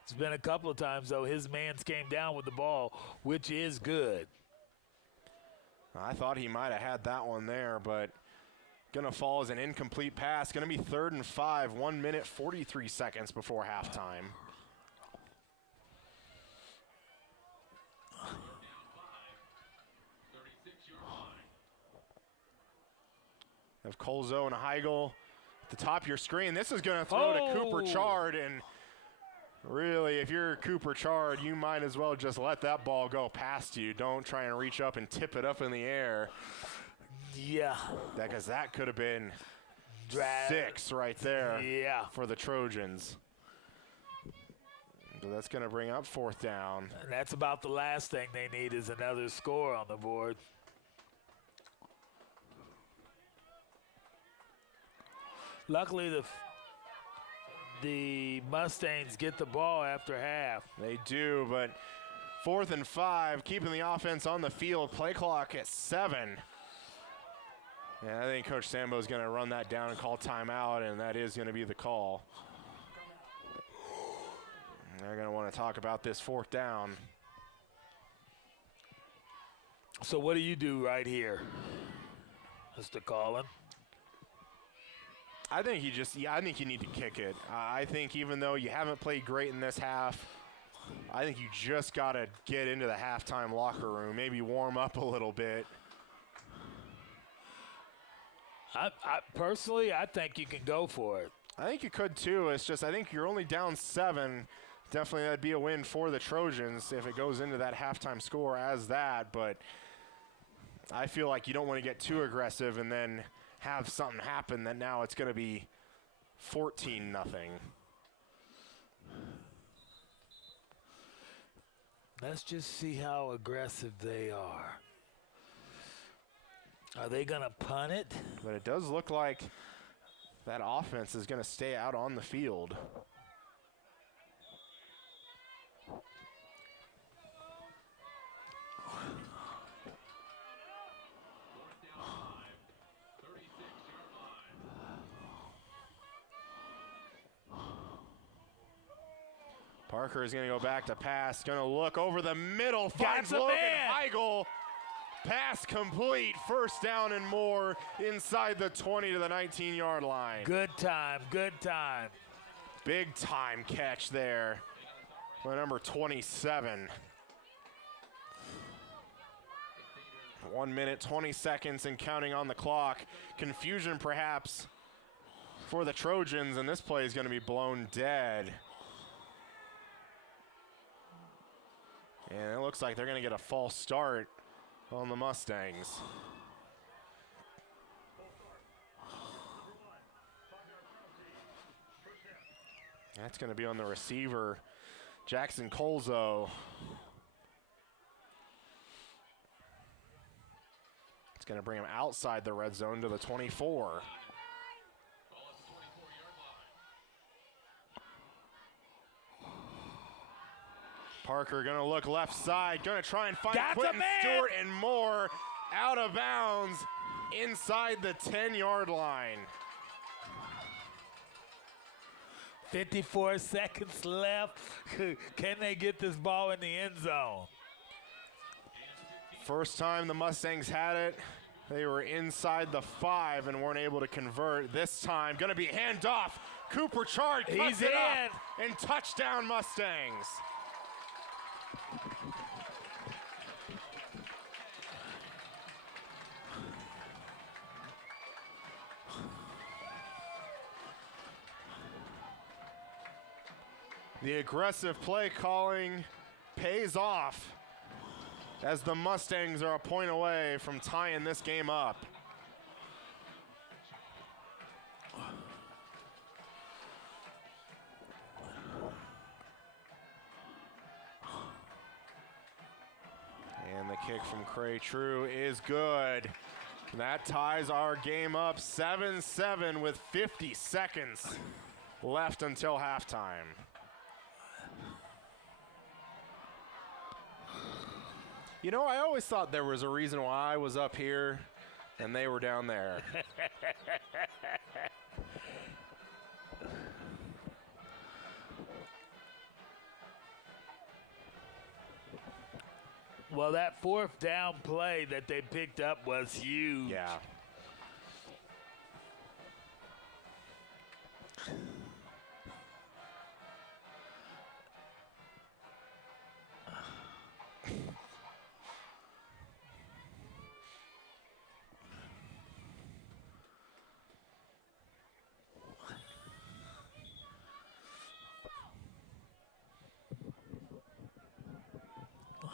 It's been a couple of times, though, his mans came down with the ball, which is good. I thought he might have had that one there, but going to fall as an incomplete pass. Going to be 3rd and 5, 1 minute, 43 seconds before halftime. Of Colzo and Heigl at the top of your screen. This is going to throw to Cooper Chard, and really, if you're Cooper Chard, you might as well just let that ball go past you. Don't try and reach up and tip it up in the air. Yeah. Because that could have been 6 right there for the Trojans. So that's going to bring up 4th down. And that's about the last thing they need is another score on the board. Luckily, the Mustangs get the ball after half. They do, but 4th and 5, keeping the offense on the field. Play clock at 7. Yeah, I think Coach Sambo is going to run that down and call timeout, and that is going to be the call. They're going to want to talk about this 4th down. So what do you do right here, Mr. Collin? I think I think you need to kick it. I think even though you haven't played great in this half, I think you just got to get into the halftime locker room, maybe warm up a little bit. I personally, I think you can go for it. I think you could too. It's just I think you're only down 7. Definitely that'd be a win for the Trojans if it goes into that halftime score as that. But I feel like you don't want to get too aggressive and then have something happen that now it's going to be 14-0. Let's just see how aggressive they are. Are they going to punt it? But it does look like that offense is going to stay out on the field. Parker is going to go back to pass. Going to look over the middle. Finds Logan Heigl. Pass complete. 1st down and more inside the 20 to the 19-yard line. Good time. Good time. Big time catch there by number 27. 1 minute, 20 seconds and counting on the clock. Confusion perhaps for the Trojans, and this play is going to be blown dead. And it looks like they're going to get a false start on the Mustangs. That's going to be on the receiver, Jackson Colzo. It's going to bring him outside the red zone to the 24. Parker going to look left side, going to try and find Quentin Stewart and more out of bounds inside the 10-yard line. 54 seconds left. Can they get this ball in the end zone? First time the Mustangs had it, they were inside the 5 and weren't able to convert. This time, going to be handoff. Cooper Chard cuts it up, and touchdown Mustangs. The aggressive play calling pays off as the Mustangs are a point away from tying this game up. And the kick from Cray True is good. That ties our game up 7-7 with 50 seconds left until halftime. You know, I always thought there was a reason why I was up here and they were down there. Well, that fourth down play that they picked up was huge. Yeah.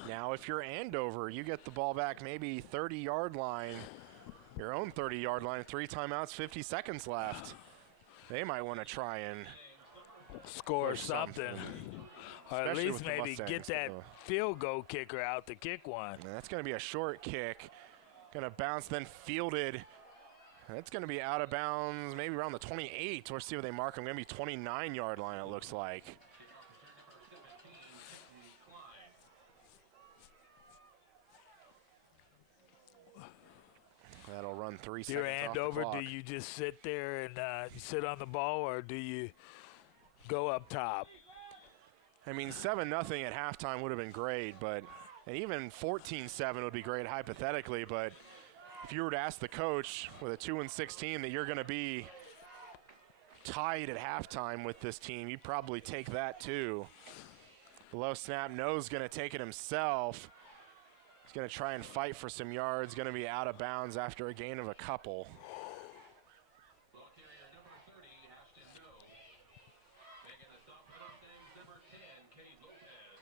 Now, if you're Andover, you get the ball back maybe 30-yard line, your own 30-yard line, 3 timeouts, 50 seconds left. They might want to try and Score something. Or at Especially least with the maybe Mustangs. get that field goal kicker out to kick one. And that's going to be a short kick. Going to bounce, then fielded. That's going to be out of bounds, maybe around the 28. We'll see what they mark him. Going to be 29-yard line, it looks like. That'll run 3 If you're seconds off the Andover, clock. do you just sit there and sit on the ball, or do you go up top? I mean, 7-0 at halftime would have been great, but and even 14-7 would be great hypothetically. But if you were to ask the coach with a 2-6 team that you're going to be tied at halftime with this team, you'd probably take that too. Low snap, No's going to take it himself. He's going to try and fight for some yards. Going to be out of bounds after a gain of a couple. Ball carrier number 30, Ashton No. Making the stop for Mustangs, number 10, Kenny Lopez.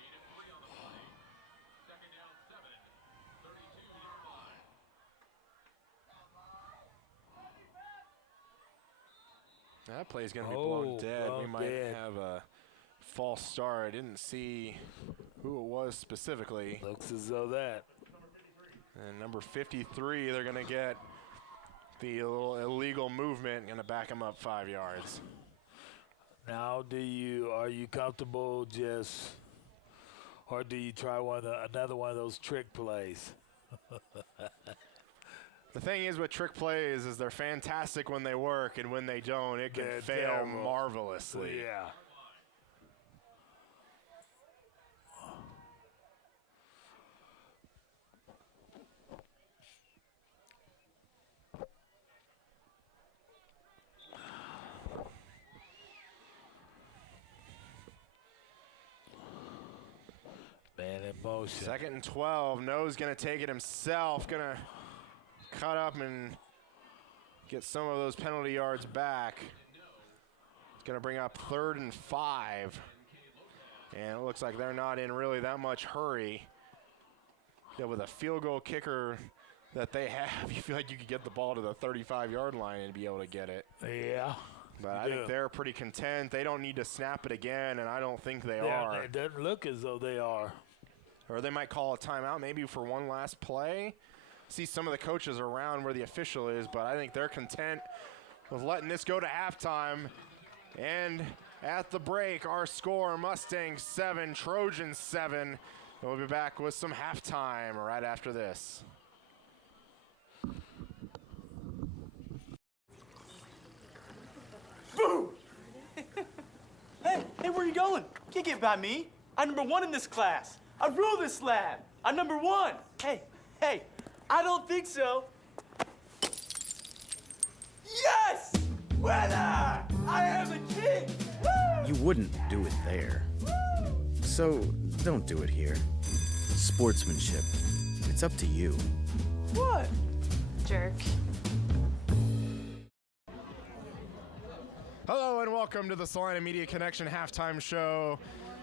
Gain of 3 on the play. Second down, 7. 32-yard line. That play's going to be blown dead. We blown might dead. have a false start. I didn't see who it was specifically. Looks as though that. And number 53, they're going to get the little illegal movement, going to back him up 5 yards. Now, are you comfortable just, or do you try another one of those trick plays? The thing is with trick plays is they're fantastic when they work, and when they don't, it can They're fail terrible. marvelously. Yeah. Man in motion. 2nd and 12. No's going to take it himself. Going to cut up and get some of those penalty yards back. It's going to bring up 3rd and 5. And it looks like they're not in really that much hurry. Yeah, with a field goal kicker that they have, you feel like you could get the ball to the 35-yard line and be able to get it. Yeah. But I think they're pretty content. They don't need to snap it again, and I don't think they Yeah, are. it doesn't look as though they are. Or they might call a timeout maybe for one last play. See some of the coaches around where the official is, but I think they're content with letting this go to halftime. And at the break, our score, Mustangs 7, Trojans 7. We'll be back with some halftime right after this. Hey, where you going? Can't get by me. I'm #1 in this class. I rule this lab. I'm #1. Hey, I don't think so. Yes! Winner! I am a king! Woo! You wouldn't do it there. So don't do it here. Sportsmanship. It's up to you. What? Jerk. Hello and welcome to the Salina Media Connection halftime show.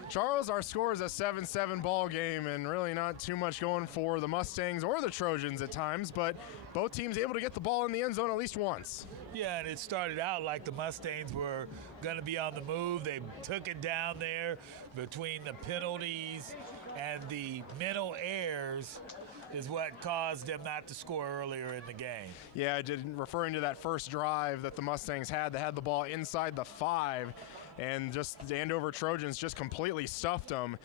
Charles, our score is a 7-7 ball game, and really not too much going for the Mustangs or the Trojans at times, but both teams able to get the ball in the end zone at least once. Yeah, and it started out like the Mustangs were going to be on the move. They took it down there between the penalties and the mental errors is what caused them not to score earlier in the game. Yeah, referring to that first drive that the Mustangs had, they had the ball inside the 5, and just the Andover Trojans just completely stuffed them.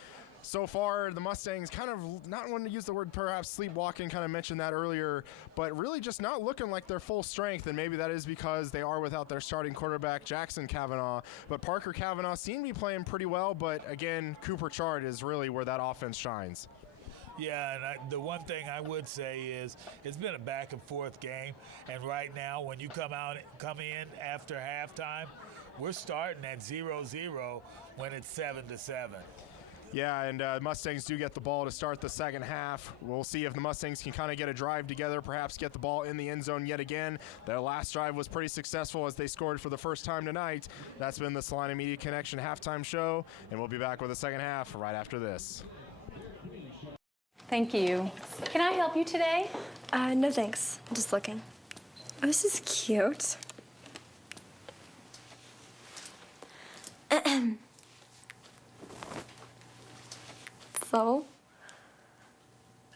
So far, the Mustangs kind of not wanting to use the word perhaps sleepwalking, kind of mentioned that earlier, but really just not looking like they're full strength, and maybe that is because they are without their starting quarterback, Jackson Kavanaugh. But Parker Kavanaugh seemed to be playing pretty well, but again, Cooper Chard is really where that offense shines. Yeah, and the one thing I would say is it's been a back and forth game, and right now when you come in after halftime, we're starting at 0-0 when it's 7-7. Yeah, and Mustangs do get the ball to start the second half. We'll see if the Mustangs can kind of get a drive together, perhaps get the ball in the end zone yet again. Their last drive was pretty successful as they scored for the first time tonight. That's been the Salina Media Connection halftime show, and we'll be back with the second half right after this. Thank you. Can I help you today? No thanks. I'm just looking. Oh, this is cute. So?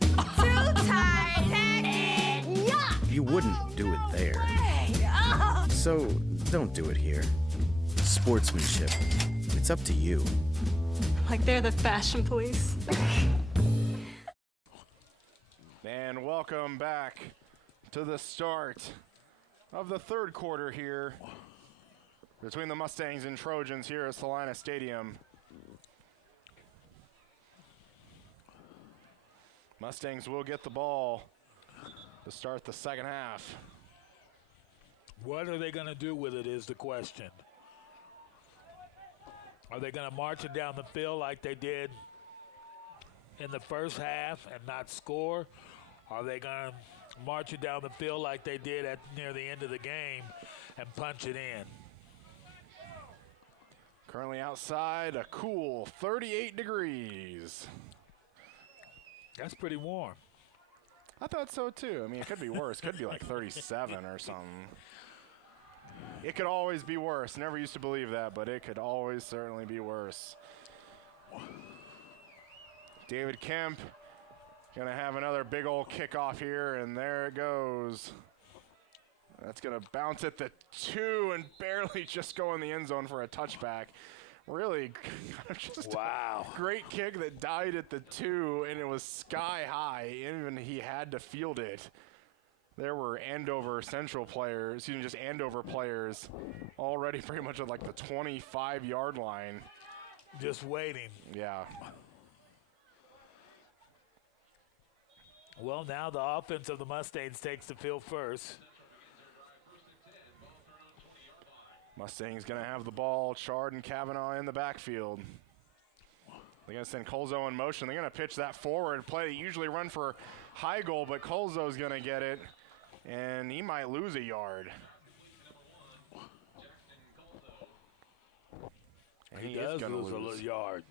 Too tight and yuck! You wouldn't do it there. Hey, oh. So don't do it here. Sportsmanship. It's up to you. Like they're the fashion police. And welcome back to the start of the third quarter here between the Mustangs and Trojans here at Salina Stadium. Mustangs will get the ball to start the second half. What are they going to do with it is the question. Are they going to march it down the field like they did in the first half and not score? Are they going to march it down the field like they did near the end of the game and punch it in? Currently outside, a cool 38 degrees. That's pretty warm. I thought so too. I mean, it could be worse. It could be like 37 or something. It could always be worse. Never used to believe that, but it could always certainly be worse. David Kemp going to have another big old kickoff here, and there it goes. That's going to bounce at the 2 and barely just go in the end zone for a touchback. Really just wow. A great kick that died at the 2, and it was sky high. Even he had to field it. There were Andover Central players, excuse me, just Andover players already pretty much at like the 25-yard line. Just waiting. Yeah. Well, now the offense of the Mustangs takes the field first. Mustangs going to have the ball. Chard and Kavanaugh in the backfield. They're going to send Colzo in motion. They're going to pitch that forward play. They usually run for high goal, but Colzo's going to get it, and he might lose a yard. And he does lose a yard.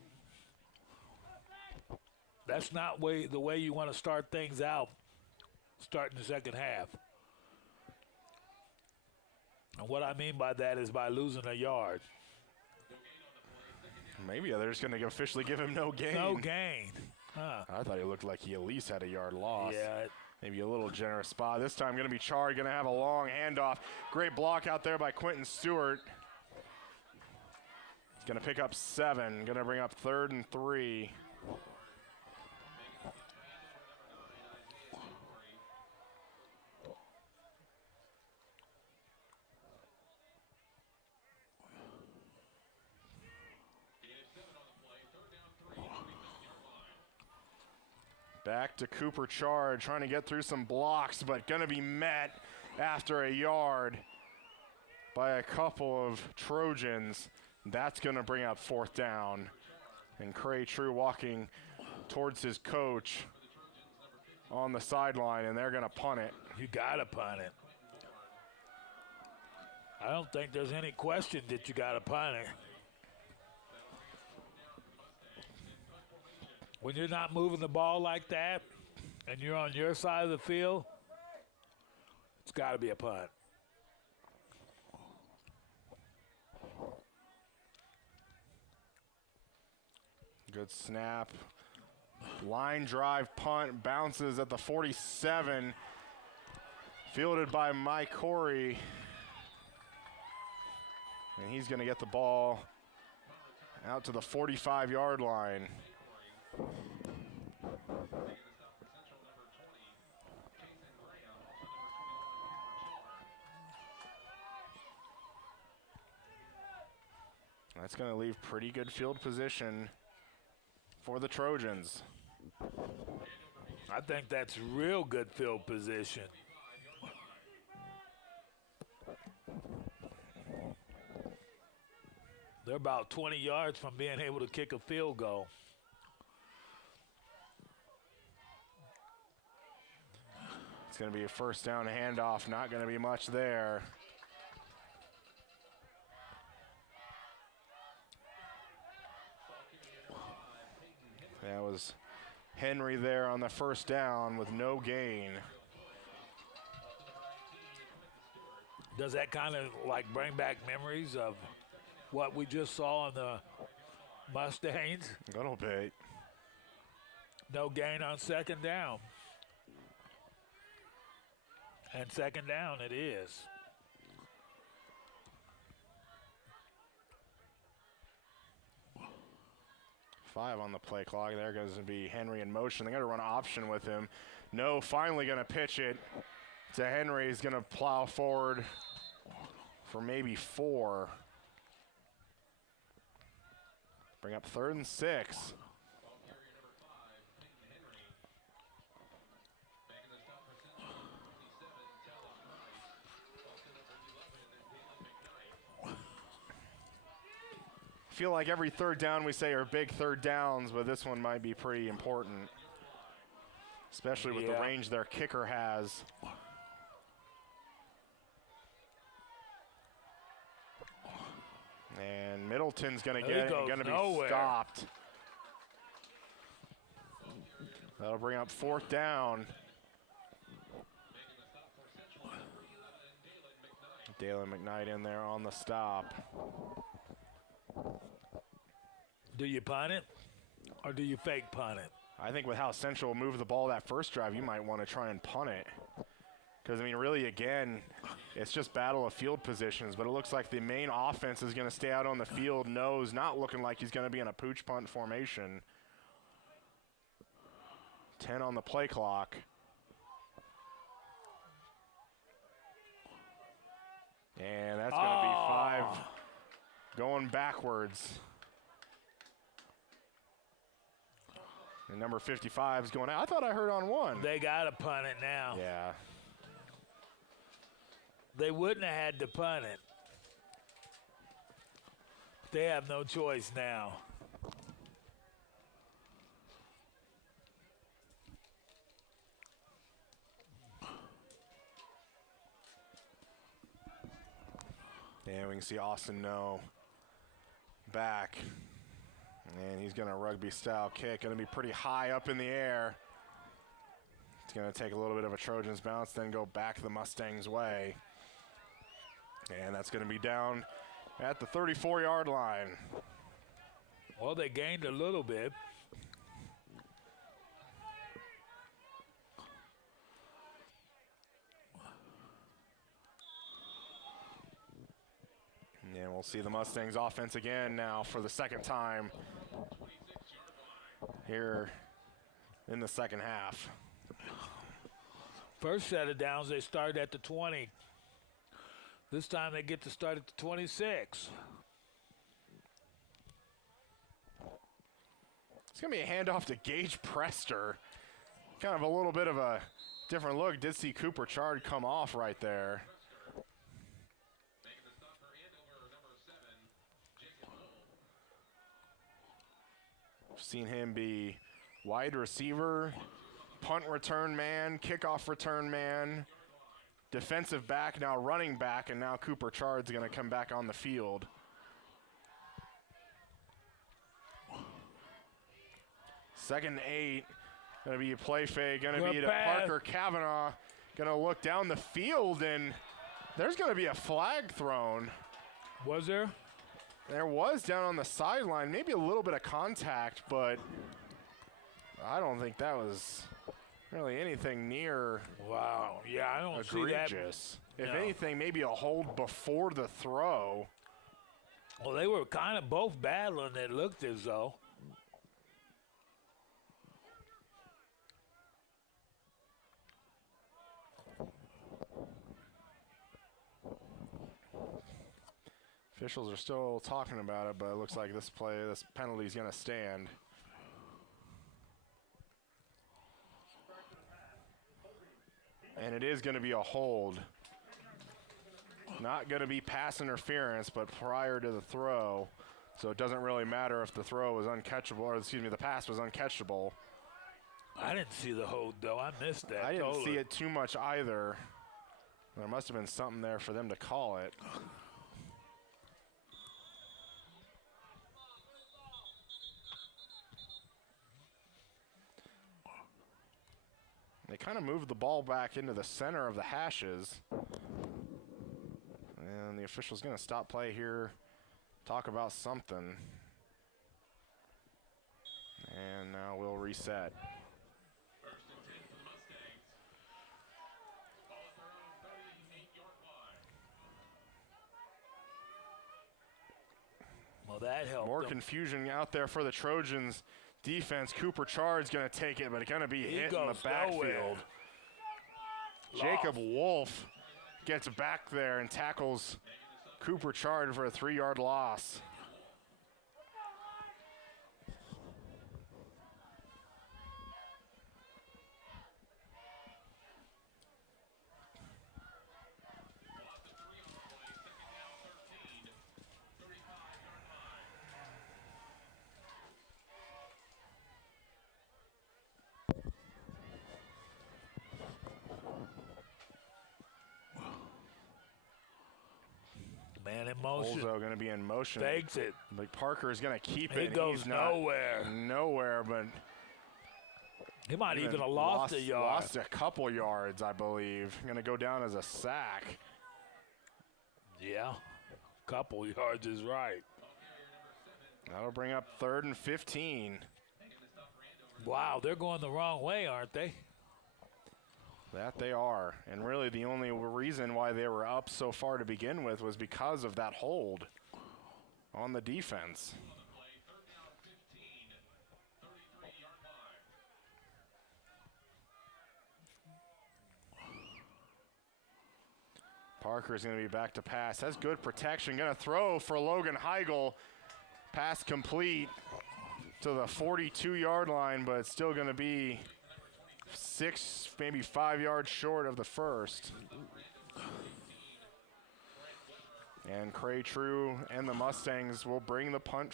That's not the way you want to start things out, starting the second half. And what I mean by that is by losing a yard. Maybe they're just going to officially give him no gain. No gain. Huh. I thought he looked like he at least had a yard loss. Yeah. Maybe a little generous spot. This time going to be Chard, going to have a long handoff. Great block out there by Quentin Stewart. He's going to pick up 7. Going to bring up 3rd and 3. Back to Cooper Chard, trying to get through some blocks, but going to be met after a yard by a couple of Trojans. That's going to bring up 4th down. And Cray True walking towards his coach on the sideline, and they're going to punt it. You got to punt it. I don't think there's any question that you got to punt it. When you're not moving the ball like that and you're on your side of the field, it's got to be a punt. Good snap. Line drive punt, bounces at the 47. Fielded by Mike Corey. And he's going to get the ball out to the 45-yard line. That's going to leave pretty good field position for the Trojans. I think that's real good field position. They're about 20 yards from being able to kick a field goal. It's going to be a first down handoff, not going to be much there. That was Henry there on the first down with no gain. Does that kind of like bring back memories of what we just saw on the Mustangs? A little bit. No gain on second down. And second down it is. Five on the play clock. There goes to be Henry in motion. They got to run option with him. No, finally going to pitch it to Henry. He's going to plow forward for maybe 4. Bring up 3rd and 6. I feel like every third down we say are big third downs, but this one might be pretty important, especially with the range their kicker has. And Middleton's going to get it and going to be stopped. That'll bring up 4th down. Dalen McKnight in there on the stop. Do you punt it or do you fake punt it? I think with how Central moved the ball that first drive, you might want to try and punt it. Because, I mean, really, again, it's just battle of field positions. But it looks like the main offense is going to stay out on the field. Nose not looking like he's going to be in a pooch punt formation. 10 on the play clock. And that's going to be 5 going backwards. And number 55 is going out. I thought I heard on 1. They got to punt it now. Yeah. They wouldn't have had to punt it. They have no choice now. And we can see Austin No back. And he's going to rugby-style kick. Going to be pretty high up in the air. It's going to take a little bit of a Trojans bounce, then go back the Mustangs' way. And that's going to be down at the 34-yard line. Well, they gained a little bit. And we'll see the Mustangs offense again now for the second time here in the second half. First set of downs, they started at the 20. This time they get to start at the 26. It's going to be a handoff to Gage Prester. Kind of a little bit of a different look. Did see Cooper Chard come off right there. Seen him be wide receiver, punt return man, kickoff return man, defensive back, now running back, and now Cooper Chard's going to come back on the field. Second and 8, going to be a play fake, going to be to Parker Kavanaugh, going to look down the field, and there's going to be a flag thrown. Was there? There was down on the sideline, maybe a little bit of contact, but I don't think that was really anything near wow. Yeah, I don't egregious. See that. If no. anything, maybe a hold before the throw. Well, they were kind of both battling, it looked as though. Officials are still talking about it, but it looks like this penalty is going to stand. And it is going to be a hold. Not going to be pass interference, but prior to the throw. So it doesn't really matter if the throw was uncatchable, or excuse me, the pass was uncatchable. I didn't see the hold, though. I missed that. I didn't see it too much either. There must have been something there for them to call it. They kind of moved the ball back into the center of the hashes. And the official's going to stop play here, talk about something. And now we'll reset. First and 10 for the Mustangs. Ball at their own 38-yard line. Well, that helped. More them. confusion out there for the Trojans. Defense, Cooper Chard's going to take it, but it's going to be hit in the backfield. Jacob Wolf gets back there and tackles Cooper Chard for a 3-yard loss. Man in motion. Olzo going to be in motion. Fakes it. But Parker is going to keep it. He goes He's not nowhere. Nowhere, but He might even have lost a yard. Lost a couple yards, I believe. Going to go down as a sack. Yeah, couple yards is right. That'll bring up 3rd and 15. Wow, they're going the wrong way, aren't they? That they are. And really the only reason why they were up so far to begin with was because of that hold on the defense. Parker's going to be back to pass. Has good protection. Going to throw for Logan Heigl. Pass complete to the 42-yard line, but it's still going to be 6, maybe 5 yards short of the first. And Cray True and the Mustangs will bring the punt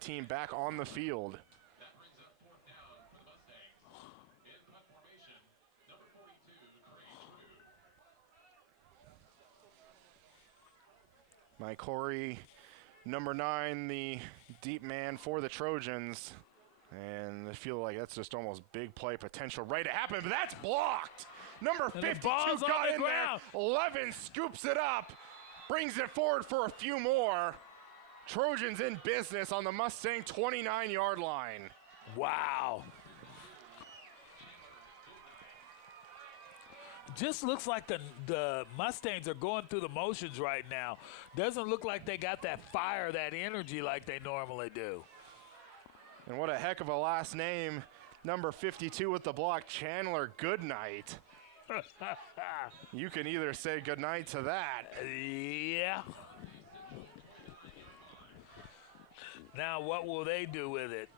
team back on the field. Mike Corey, number 9, the deep man for the Trojans. And I feel like that's just almost big play potential right to happen, but that's blocked. Number 52 got in there. 11 scoops it up, brings it forward for a few more. Trojans in business on the Mustang 29-yard line. Wow. Just looks like the Mustangs are going through the motions right now. Doesn't look like they got that fire, that energy like they normally do. And what a heck of a last name. Number 52 with the block, Chandler Goodnight. You can either say goodnight to that. Yeah. Now what will they do with it?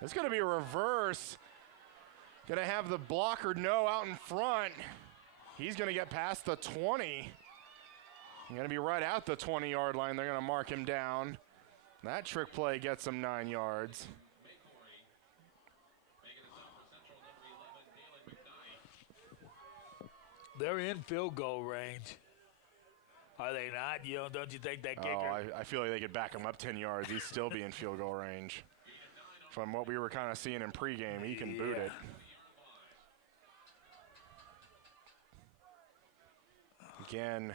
It's going to be a reverse. Going to have the blocker no out in front. He's going to get past the 20. Going to be right at the 20-yard line. They're going to mark him down. That trick play gets him 9 yards. They're in field goal range. Are they not? Don't you think that kicker? Oh, I feel like they could back him up 10 yards. He'd still be in field goal range. From what we were kind of seeing in pregame, he can boot it. Again,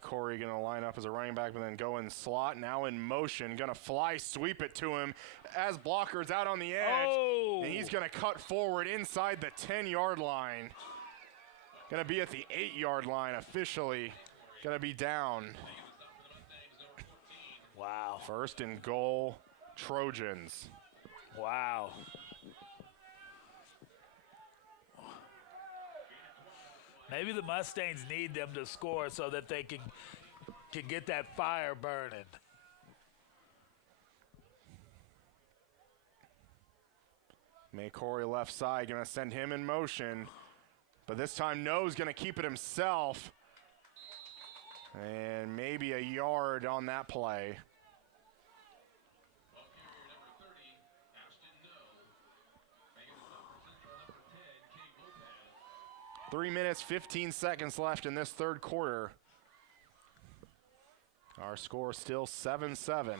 Corey going to line up as a running back, but then go in slot. Now in motion, going to fly sweep it to him as blockers out on the edge. Oh. And he's going to cut forward inside the 10-yard line. Going to be at the 8-yard line officially. Going to be down. Wow. 1st and goal, Trojans. Wow. Maybe the Mustangs need them to score so that they can get that fire burning. Corey left side, going to send him in motion. But this time, No's going to keep it himself. And maybe a yard on that play. 3 minutes, 15 seconds left in this third quarter. Our score still 7-7.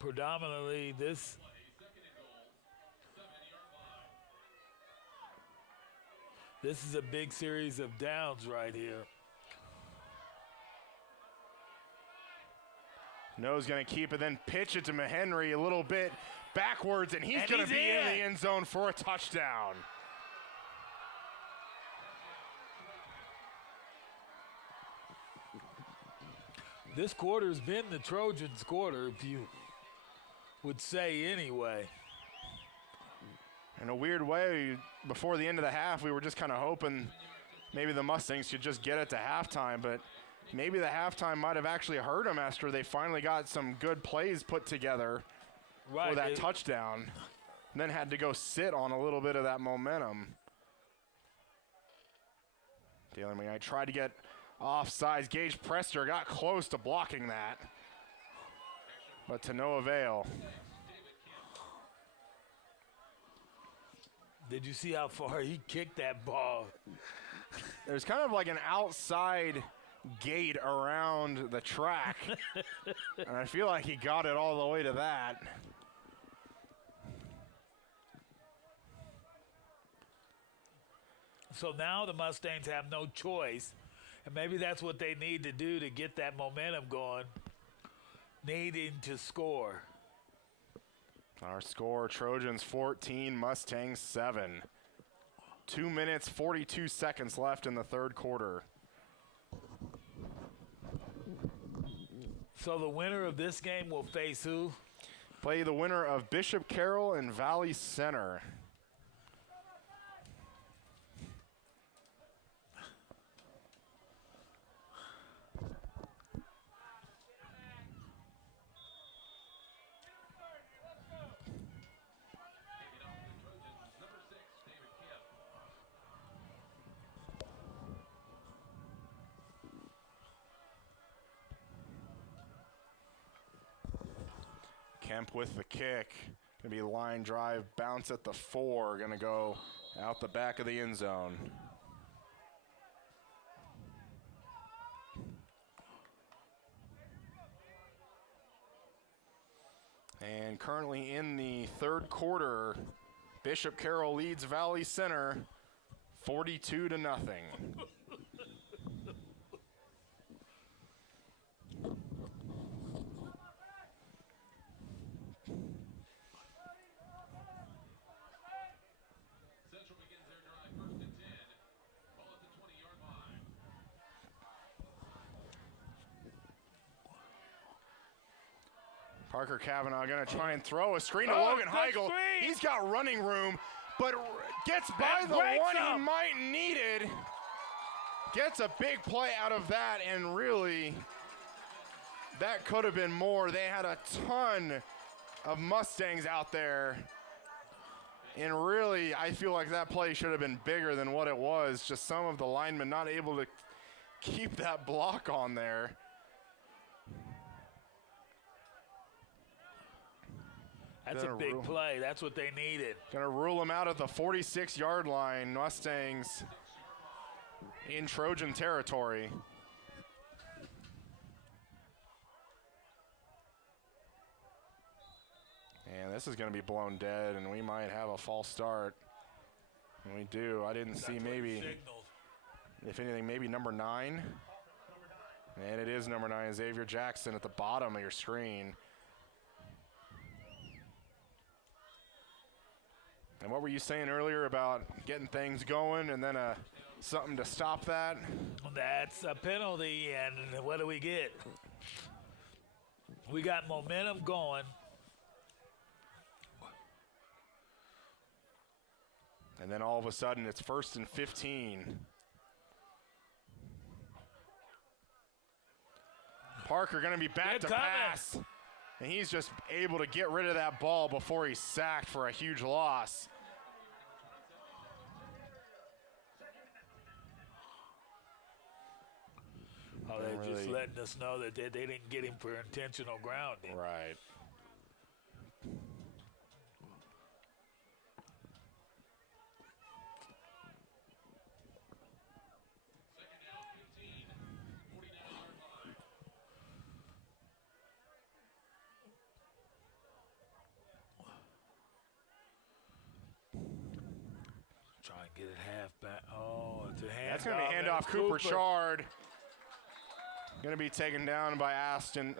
Predominantly this is a big series of downs right here. No's going to keep it, then pitch it to Henry a little bit backwards, and he's going to be in the end zone for a touchdown. This quarter's been the Trojans' quarter, if you would say anyway. In a weird way, before the end of the half, we were just kind of hoping maybe the Mustangs could just get it to halftime, but maybe the halftime might have actually hurt them after they finally got some good plays put together for that touchdown, and then had to go sit on a little bit of that momentum. I tried to get offsides. Gage Prester got close to blocking that, but to no avail. Did you see how far he kicked that ball? There's kind of like an outside gate around the track, and I feel like he got it all the way to that. So now the Mustangs have no choice, and maybe that's what they need to do to get that momentum going, needing to score. Our score, Trojans 14, Mustangs 7. 2 minutes, 42 seconds left in the third quarter. So the winner of this game will face who? Play the winner of Bishop Carroll and Valley Center. Kemp with the kick. Gonna be line drive, bounce at the 4. Gonna go out the back of the end zone. And currently in the third quarter, Bishop Carroll leads Valley Center 42-0. Parker Cavanaugh going to try and throw a screen to Logan Heigl. He's got running room, but gets by the one he might needed. Gets a big play out of that, and really, that could have been more. They had a ton of Mustangs out there, and really, I feel like that play should have been bigger than what it was. Just some of the linemen not able to keep that block on there. That's a big play. That's what they needed. Gonna rule them out at the 46-yard line. Mustangs in Trojan territory. And this is gonna be blown dead, and we might have a false start. And we do. I didn't see maybe, if anything, maybe number 9. And it is number 9, Xavier Jackson at the bottom of your screen. And what were you saying earlier about getting things going and then a something to stop that. That's a penalty, and what do we get? We got momentum going. And then all of a sudden, it's 1st and 15. Parker going to be back to pass. And he's just able to get rid of that ball before he's sacked for a huge loss. Oh, they're just letting us know that they didn't get him for intentional grounding. Right. Try and get it half back. Oh, it's a hand. That's going to be handoff Cooper Chard. Going to be taken down by Austin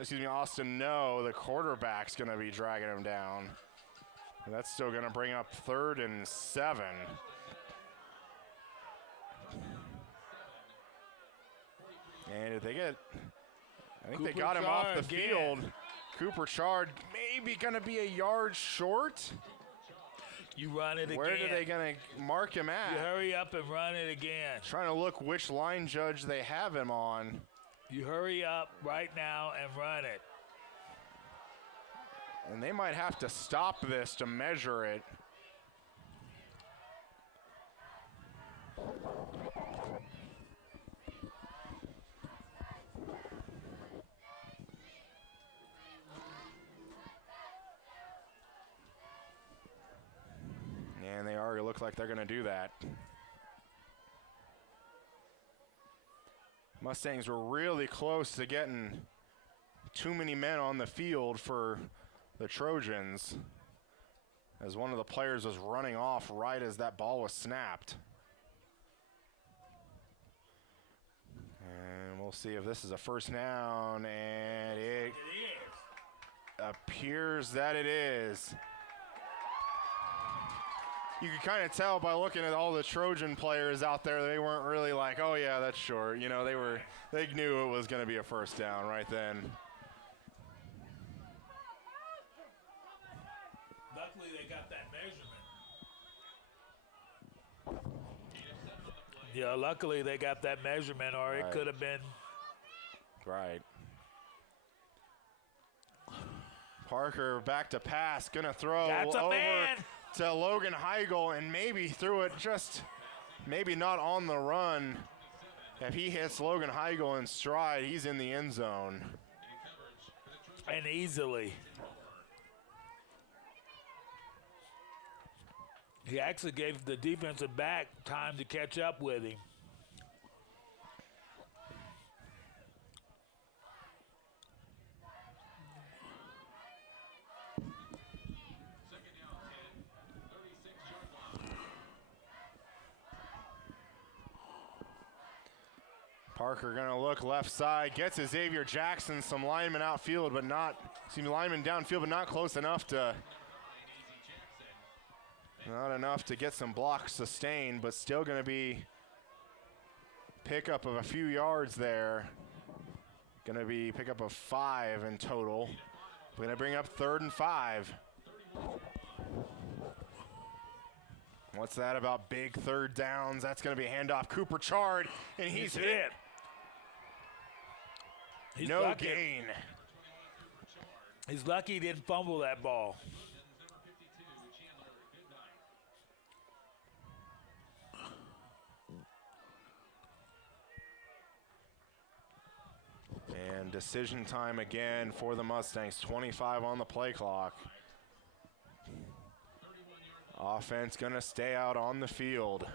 No. The quarterback's going to be dragging him down. And that's still going to bring up 3rd and 7. And if they get, I think they got him off the field. Cooper Chard maybe going to be a yard short. You run it again. Where are they going to mark him at? You hurry up and run it again. Trying to look which line judge they have him on. You hurry up right now and run it. And they might have to stop this to measure it. And they already look like they're going to do that. Mustangs were really close to getting too many men on the field for the Trojans, as one of the players was running off right as that ball was snapped. And we'll see if this is a first down, and it appears that it is. You could kind of tell by looking at all the Trojan players out there, they weren't really like, oh yeah, that's short. You know, they knew it was going to be a first down right then. Luckily, they got that measurement. Yeah, luckily they got that measurement, or it could have been. Right. Parker back to pass, gonna throw over to Logan Heigl, and maybe threw it just, maybe not on the run. If he hits Logan Heigl in stride, he's in the end zone. And easily. He actually gave the defensive back time to catch up with him. Parker gonna look left side, gets a Xavier Jackson, some linemen outfield, but not, linemen downfield, but not close enough to, not enough to get some blocks sustained, but still gonna be pickup of a few yards there. Gonna be pickup of 5 in total. We're gonna bring up 3rd and 5. What's that about big third downs? That's gonna be a handoff Cooper Chard, and he's hit. He's no lucky. gain. He's lucky he didn't fumble that ball. And decision time again for the Mustangs. 25 on the play clock. Offense gonna stay out on the field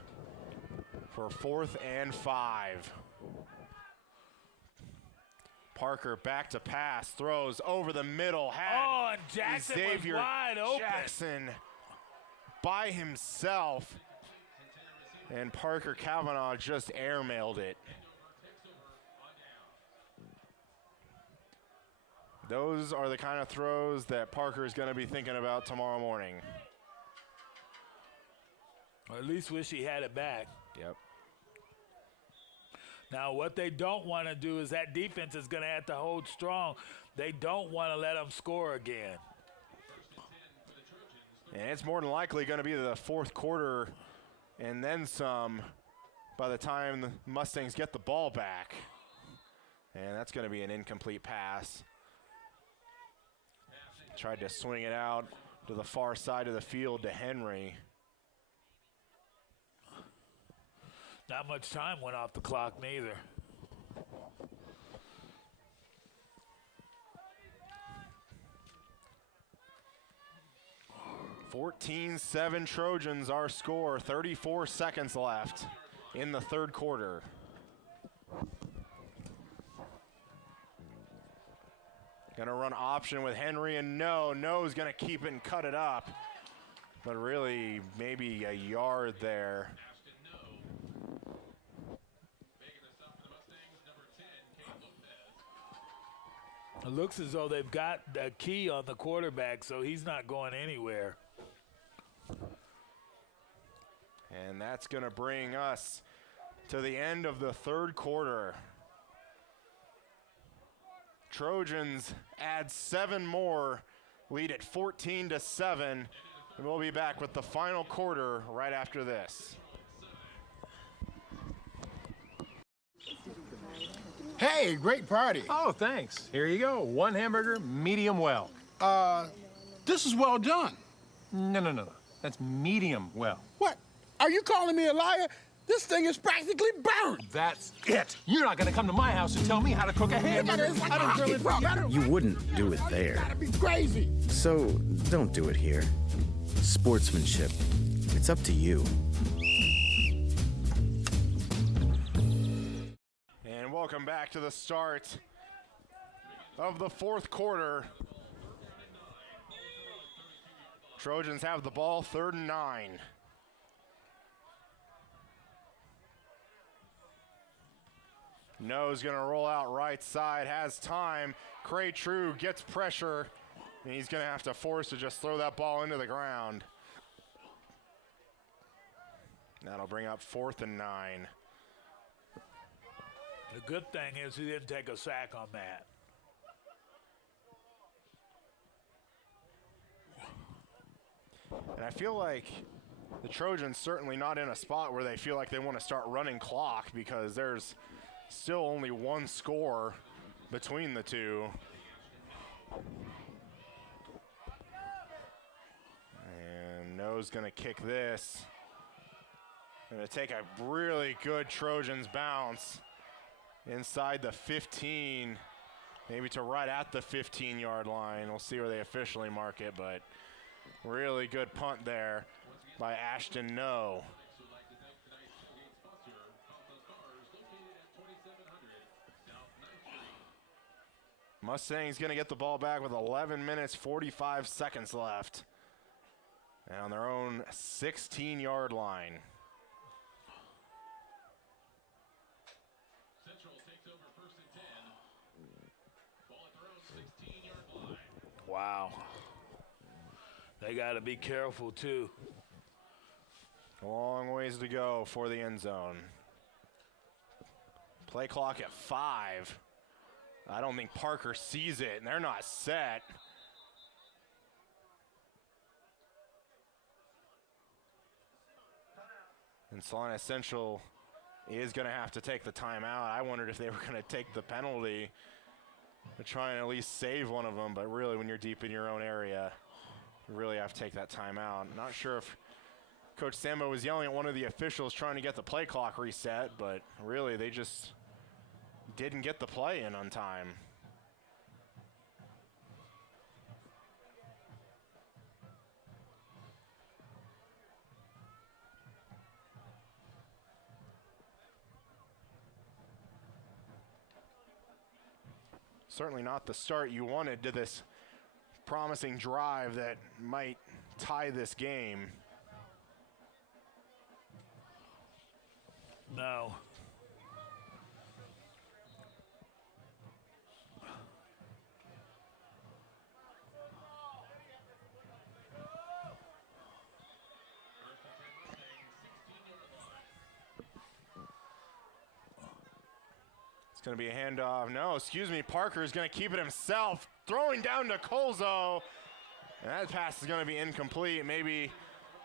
for 4th and 5. Parker back to pass, throws over the middle. And Jackson Xavier was wide open. Jackson by himself. And Parker Kavanaugh just airmailed it. Those are the kind of throws that Parker is going to be thinking about tomorrow morning. Or at least wish he had it back. Yep. Now, what they don't want to do is that defense is going to have to hold strong. They don't want to let them score again. And it's more than likely going to be the fourth quarter and then some by the time the Mustangs get the ball back. And that's going to be an incomplete pass. Tried to swing it out to the far side of the field to Henry. Not much time went off the clock neither. (14-7) Trojans, our score. 34 seconds left in the third quarter. Gonna run option with Henry, and No's gonna keep it and cut it up. But really, maybe a yard there. It looks as though they've got a key on the quarterback, so he's not going anywhere. And that's gonna bring us to the end of the third quarter. Trojans add 7 more, lead at 14-7, and we'll be back with the final quarter right after this. Hey, great party. Oh, thanks. Here you go. 1 hamburger, medium well. This is well done. No. That's medium well. What? Are you calling me a liar? This thing is practically burned. That's it. You're not gonna come to my house and tell me how to cook a hamburger. It's like a hockey puck. You wouldn't do it there. Gotta be crazy. So don't do it here. Sportsmanship. It's up to you. And welcome back to the start of the fourth quarter. Trojans have the ball, 3rd and 9. No's gonna roll out right side, has time. Cray True gets pressure, and he's gonna have to force to just throw that ball into the ground. That'll bring up 4th and 9. The good thing is he didn't take a sack on that. And I feel like the Trojans certainly not in a spot where they feel like they want to start running clock, because there's still only 1 score between the two. And No's gonna kick this. Gonna take a really good Trojans bounce inside the 15, maybe to right at the 15-yard line. We'll see where they officially mark it, but really good punt there by Ashton No. Mustangs going to get the ball back with 11 minutes, 45 seconds left. And on their own 16-yard line. Central takes over 1st and 10. Ball at their own 16-yard line. Wow. They got to be careful, too. A long ways to go for the end zone. Play clock at 5. I don't think Parker sees it, and they're not set. And Salina Central is going to have to take the timeout. I wondered if they were going to take the penalty to try and at least save one of them, but really when you're deep in your own area, you really have to take that timeout. Not sure if Coach Sambo was yelling at one of the officials trying to get the play clock reset, but really they just didn't get the play in on time. Certainly not the start you wanted to this promising drive that might tie this game. No. going to be a handoff. No, excuse me. Parker's going to keep it himself. Throwing down to Colzo. And that pass is going to be incomplete. Maybe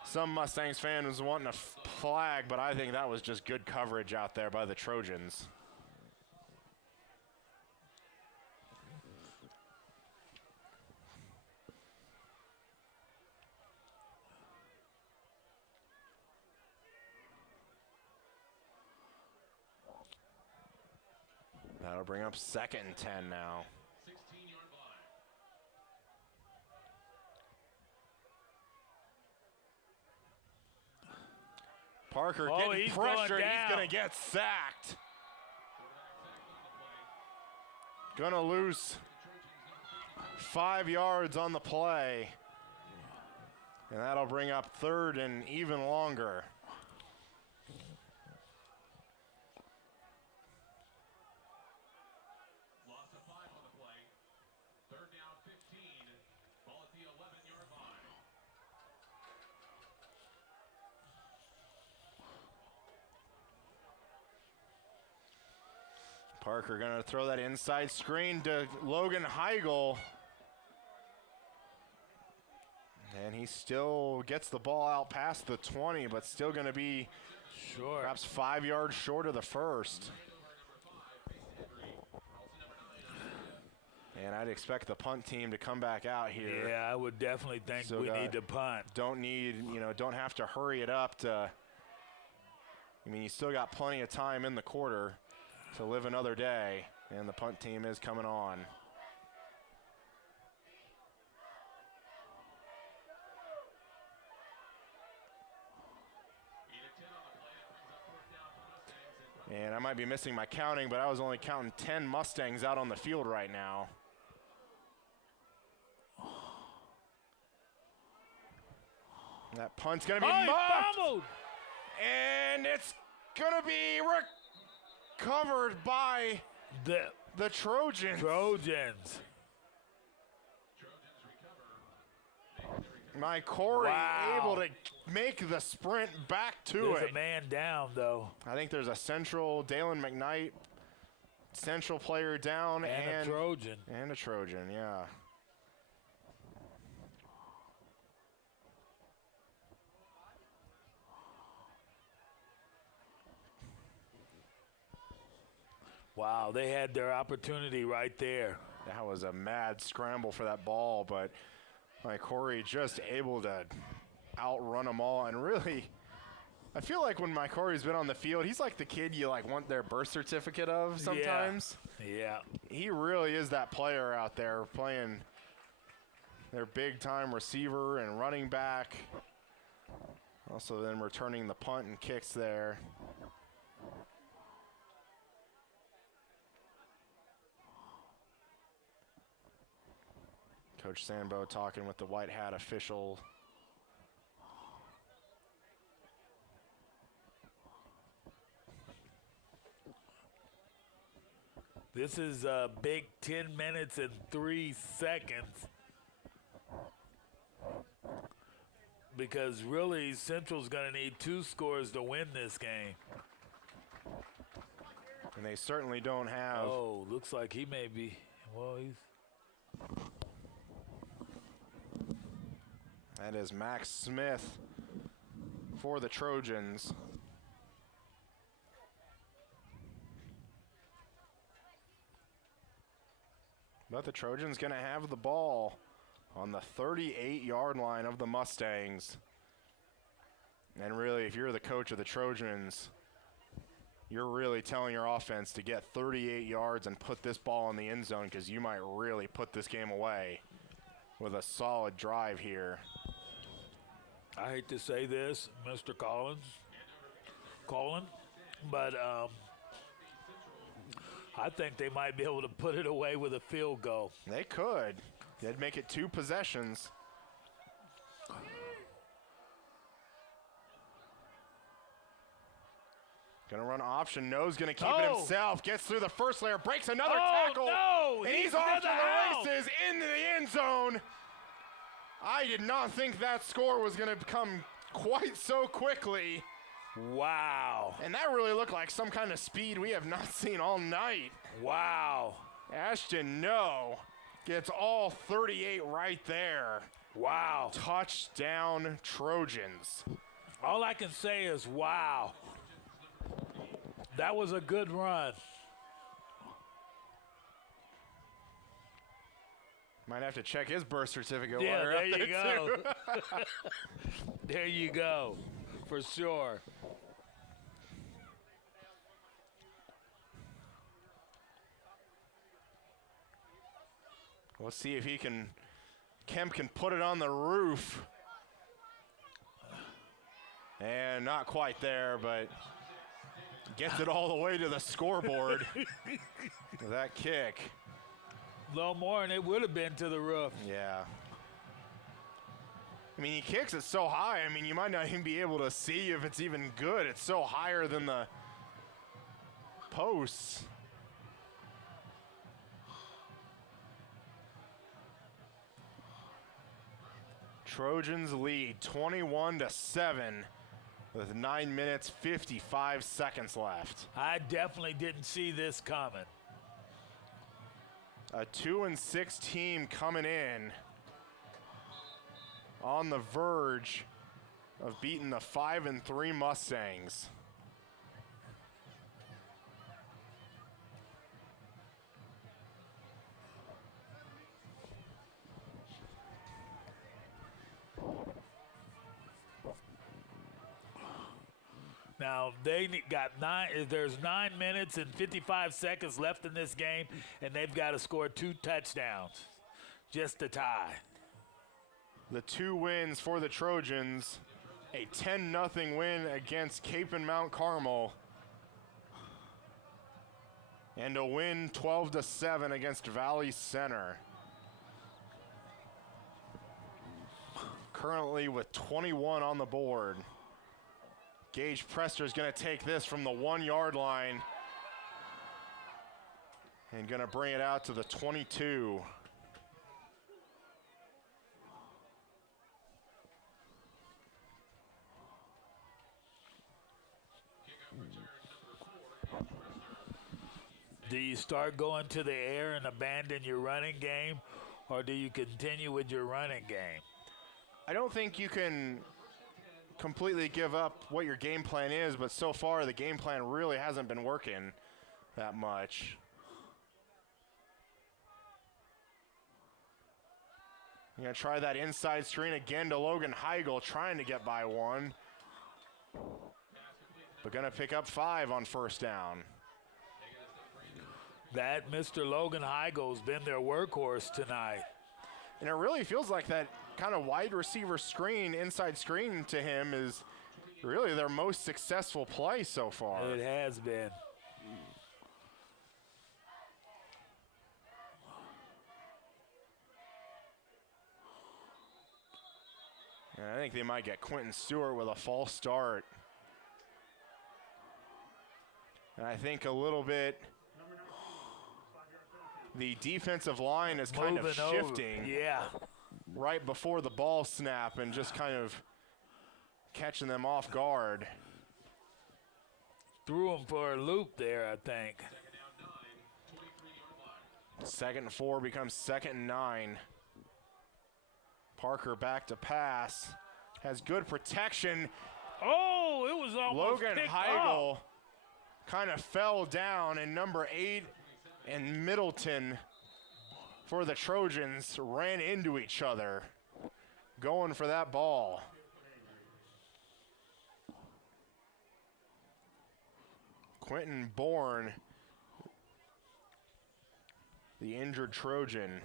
some Mustangs fan was wanting a flag, but I think that was just good coverage out there by the Trojans. That'll bring up 2nd and 10 now. 16-yard line. Parker Oh, getting he's going pressured. He's down. going to get sacked. Going to lose 5 yards on the play. And that'll bring up 3rd and even longer. Loss of 5 on the play. 3rd down, 15. Ball at the 11-yard line. Parker going to throw that inside screen to Logan Heigl. And he still gets the ball out past the 20, but still going to be perhaps 5 yards short of the first. And I'd expect the punt team to come back out here. Yeah, I would definitely think we need to punt. Don't have to hurry it up to, I mean, you still got plenty of time in the quarter to live another day, and the punt team is coming on. And I might be missing my counting, but I was only counting 10 Mustangs out on the field right now. That punt's going to be muffed. And it's going to be recovered by the Trojans. My Corey able to make the sprint back to it. There's a man down, though. I think there's a central, Dalen McKnight, central player down. And a Trojan. And a Trojan, yeah. Wow, they had their opportunity right there. That was a mad scramble for that ball, but my Corey just able to outrun them all. And really, I feel like when my Corey's been on the field, he's like the kid you want their birth certificate of sometimes. Yeah. He really is that player out there playing their big-time receiver and running back. Also then returning the punt and kicks there. Coach Sambo talking with the white hat official. This is a big 10 minutes and 3 seconds. Because really, Central's going to need 2 scores to win this game. And they certainly don't have. Oh, looks like he may be. Well, he's. That is Max Smith for the Trojans. But the Trojans going to have the ball on the 38-yard line of the Mustangs. And really, if you're the coach of the Trojans, you're really telling your offense to get 38 yards and put this ball in the end zone, because you might really put this game away with a solid drive here. I hate to say this, Mr. Colin, but I think they might be able to put it away with a field goal. They could. They'd make it 2 possessions. Gonna run option, No's gonna keep it himself, gets through the first layer, breaks another tackle. No, and he's off to the races into the end zone. I did not think that score was gonna come quite so quickly. Wow. And that really looked like some kind of speed we have not seen all night. Wow. Ashton, no. Gets all 38 right there. Wow. Touchdown, Trojans. All I can say is wow. That was a good run. Might have to check his birth certificate. Yeah, while you're there up you go. too. There you go, for sure. We'll see if Kemp can put it on the roof. And not quite there, but gets it all the way to the scoreboard with that kick. A little more and it would have been to the roof. Yeah. I mean, he kicks it so high, I mean, you might not even be able to see if it's even good. It's so higher than the posts. Trojans lead 21-7 with 9 minutes, 55 seconds left. I definitely didn't see this coming. A 2-6 team coming in on the verge of beating the 5-3 Mustangs. Now, they got there's 9 minutes and 55 seconds left in this game, and they've got to score 2 touchdowns just to tie. The 2 wins for the Trojans, a 10-0 win against Cape and Mount Carmel, and a win 12-7 against Valley Center. Currently with 21 on the board. Gage Prester is going to take this from the 1-yard line and going to bring it out to the 22. Do you start going to the air and abandon your running game, or do you continue with your running game? I don't think you can completely give up what your game plan is, but so far the game plan really hasn't been working that much. You're going to try that inside screen again to Logan Heigl, trying to get by one. But going to pick up 5 on first down. That Mr. Logan Heigl's been their workhorse tonight. And it really feels like that kind of wide receiver screen, inside screen to him is really their most successful play so far. It has been. And I think they might get Quentin Stewart with a false start. And I think a little bit the defensive line is kind of shifting. Yeah. Right before the ball snap and just kind of catching them off guard. Threw them for a loop there, I think. 2nd and 4 becomes 2nd and 9. Parker back to pass. Has good protection. Oh, it was almost Logan picked Heigl up. kind of fell down, and number 8 and Middleton for the Trojans ran into each other, going for that ball. Quentin Bourne, the injured Trojan.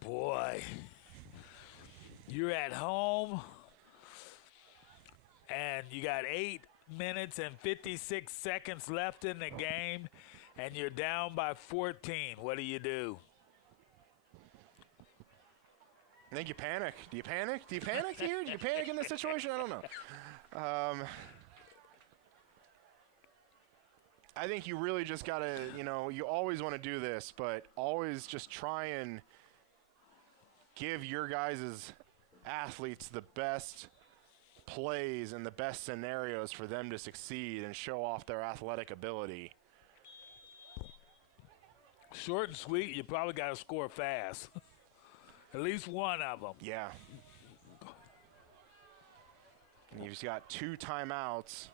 Boy, you're at home and you got 8 minutes and 56 seconds left in the game and you're down by 14. What do? I think you panic. Do you panic? Do you panic here? Do you panic in this situation? I don't know. I think you really just got to, you always want to do this, but always just try and give your guys' athletes the best best plays and the best scenarios for them to succeed and show off their athletic ability. Short and sweet, you probably got to score fast. At least one of them. Yeah. And you've got 2 timeouts.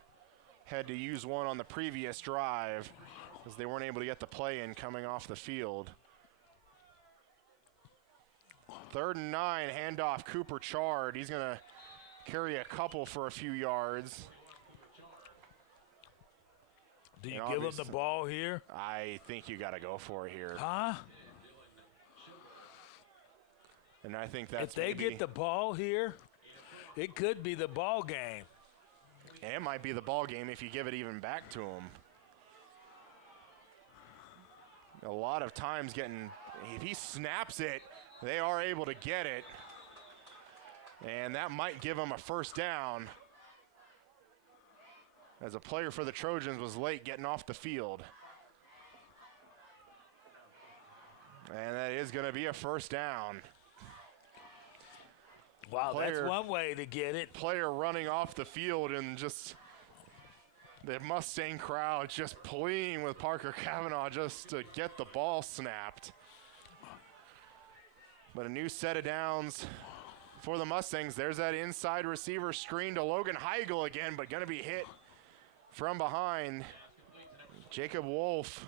Had to use one on the previous drive because they weren't able to get the play in coming off the field. 3rd and 9, handoff Cooper Chard. He's going to carry a couple for a few yards. Do you give him the ball here? I think you got to go for it here. Huh? And I think that's if they get the ball here, it could be the ball game. And it might be the ball game if you give it even back to him. A lot of times if he snaps it, they are able to get it. And that might give him a first down. As a player for the Trojans was late getting off the field. And that is going to be a first down. Wow, that's one way to get it. Player running off the field and just the Mustang crowd just pleading with Parker Cavanaugh just to get the ball snapped. But a new set of downs for the Mustangs. There's that inside receiver screen to Logan Heigl again, but going to be hit from behind. Jacob Wolf.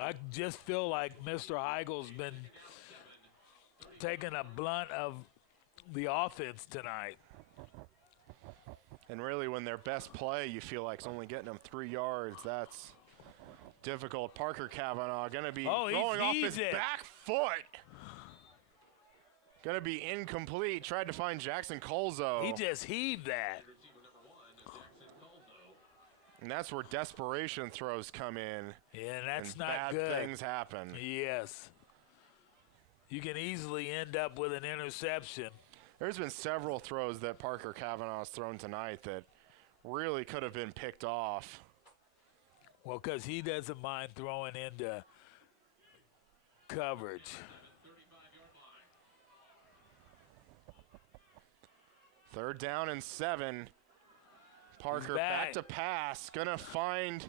I just feel like Mr. Heigl's been taking a blunt of the offense tonight. And really, when their best play, you feel like it's only getting them 3 yards. That's difficult. Parker Cavanaugh going to be going off his back foot. Going to be incomplete. Tried to find Jackson Colzo. He just heaved that. And that's where desperation throws come in. Yeah, and that's and not bad good. things happen. Yes. You can easily end up with an interception. There's been several throws that Parker Cavanaugh's thrown tonight that really could have been picked off. Well, because he doesn't mind throwing into coverage. 3rd down and 7. Parker back to pass. Going to find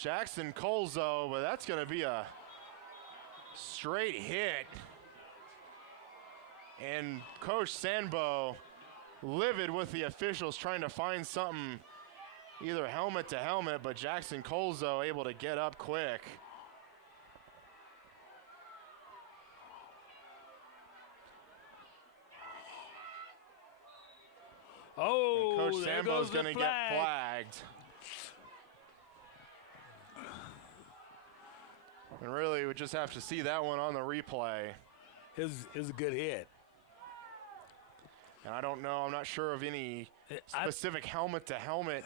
Jackson Colzo, but that's going to be a straight hit. And Coach Sanbo livid with the officials trying to find something either helmet to helmet, but Jackson Colzo able to get up quick. Oh, and Coach there Sambo's goes going to get flagged. And really, we just have to see that one on the replay. It was a good hit. And I don't know, I'm not sure of any specific helmet to helmet.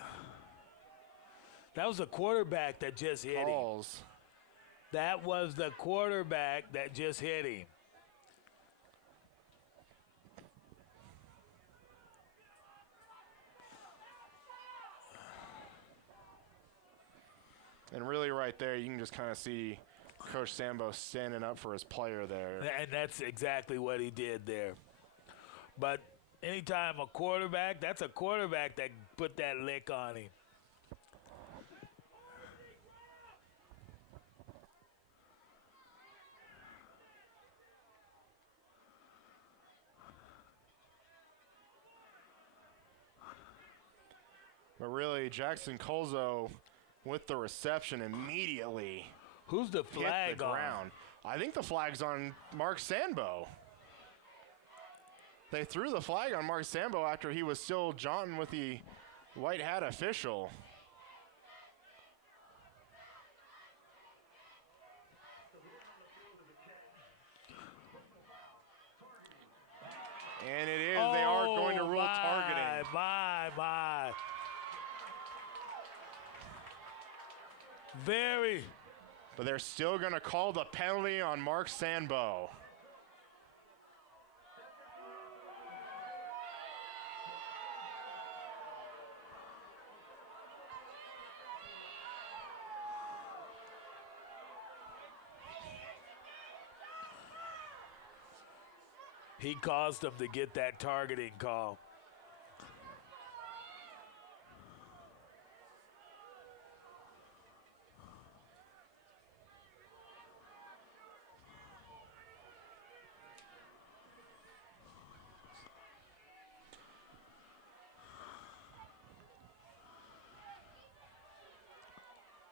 That was a quarterback that just hit him. That was the quarterback that just hit him. And really right there, you can just kind of see Coach Sambo standing up for his player there. And that's exactly what he did there. But anytime a quarterback, that's a quarterback that put that lick on him. But really, Jackson Colzo with the reception immediately. Who's the flag hit the ground. I think the flag's on Mark Sanbo. They threw the flag on Mark Sambo after he was still jaunting with the white hat official. And it is, they are going to rule targeting. My. Very. But they're still going to call the penalty on Mark Sanbo. he caused them to get that targeting call.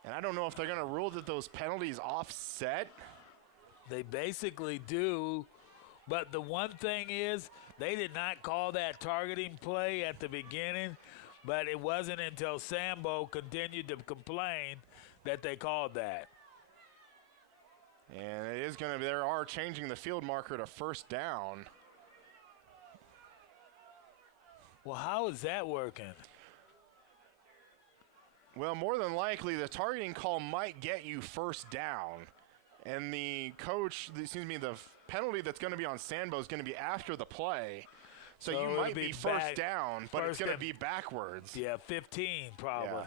And I don't know if they're going to rule that those penalties offset. They basically do, but the one thing is they did not call that targeting play at the beginning, but it wasn't until Sambo continued to complain that they called that. And it is going to be, they are changing the field marker to first down. Well, how is that working? Well, more than likely, the targeting call might get you first down. And the penalty that's going to be on Sambo is going to be after the play. So you might be first down, but it's going to be backwards. Yeah, 15 probably. Yeah.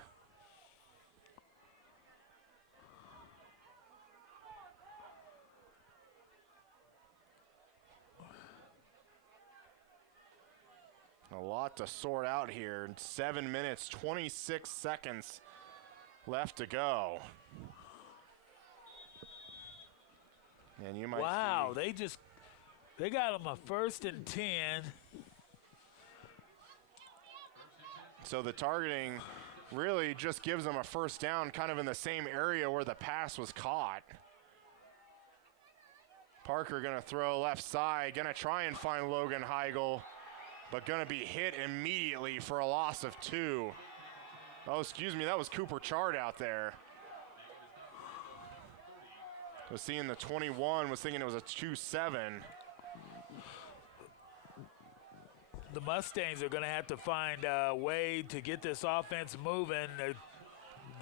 A lot to sort out here. 7 minutes, 26 seconds left to go. And you might they got him a 1st and 10. So the targeting really just gives them a first down kind of in the same area where the pass was caught. Parker gonna throw left side, gonna try and find Logan Heigl, but gonna be hit immediately for a loss of 2. Oh, excuse me, that was Cooper Chard out there. Was seeing the 21, was thinking it was a 2-7. The Mustangs are going to have to find a way to get this offense moving.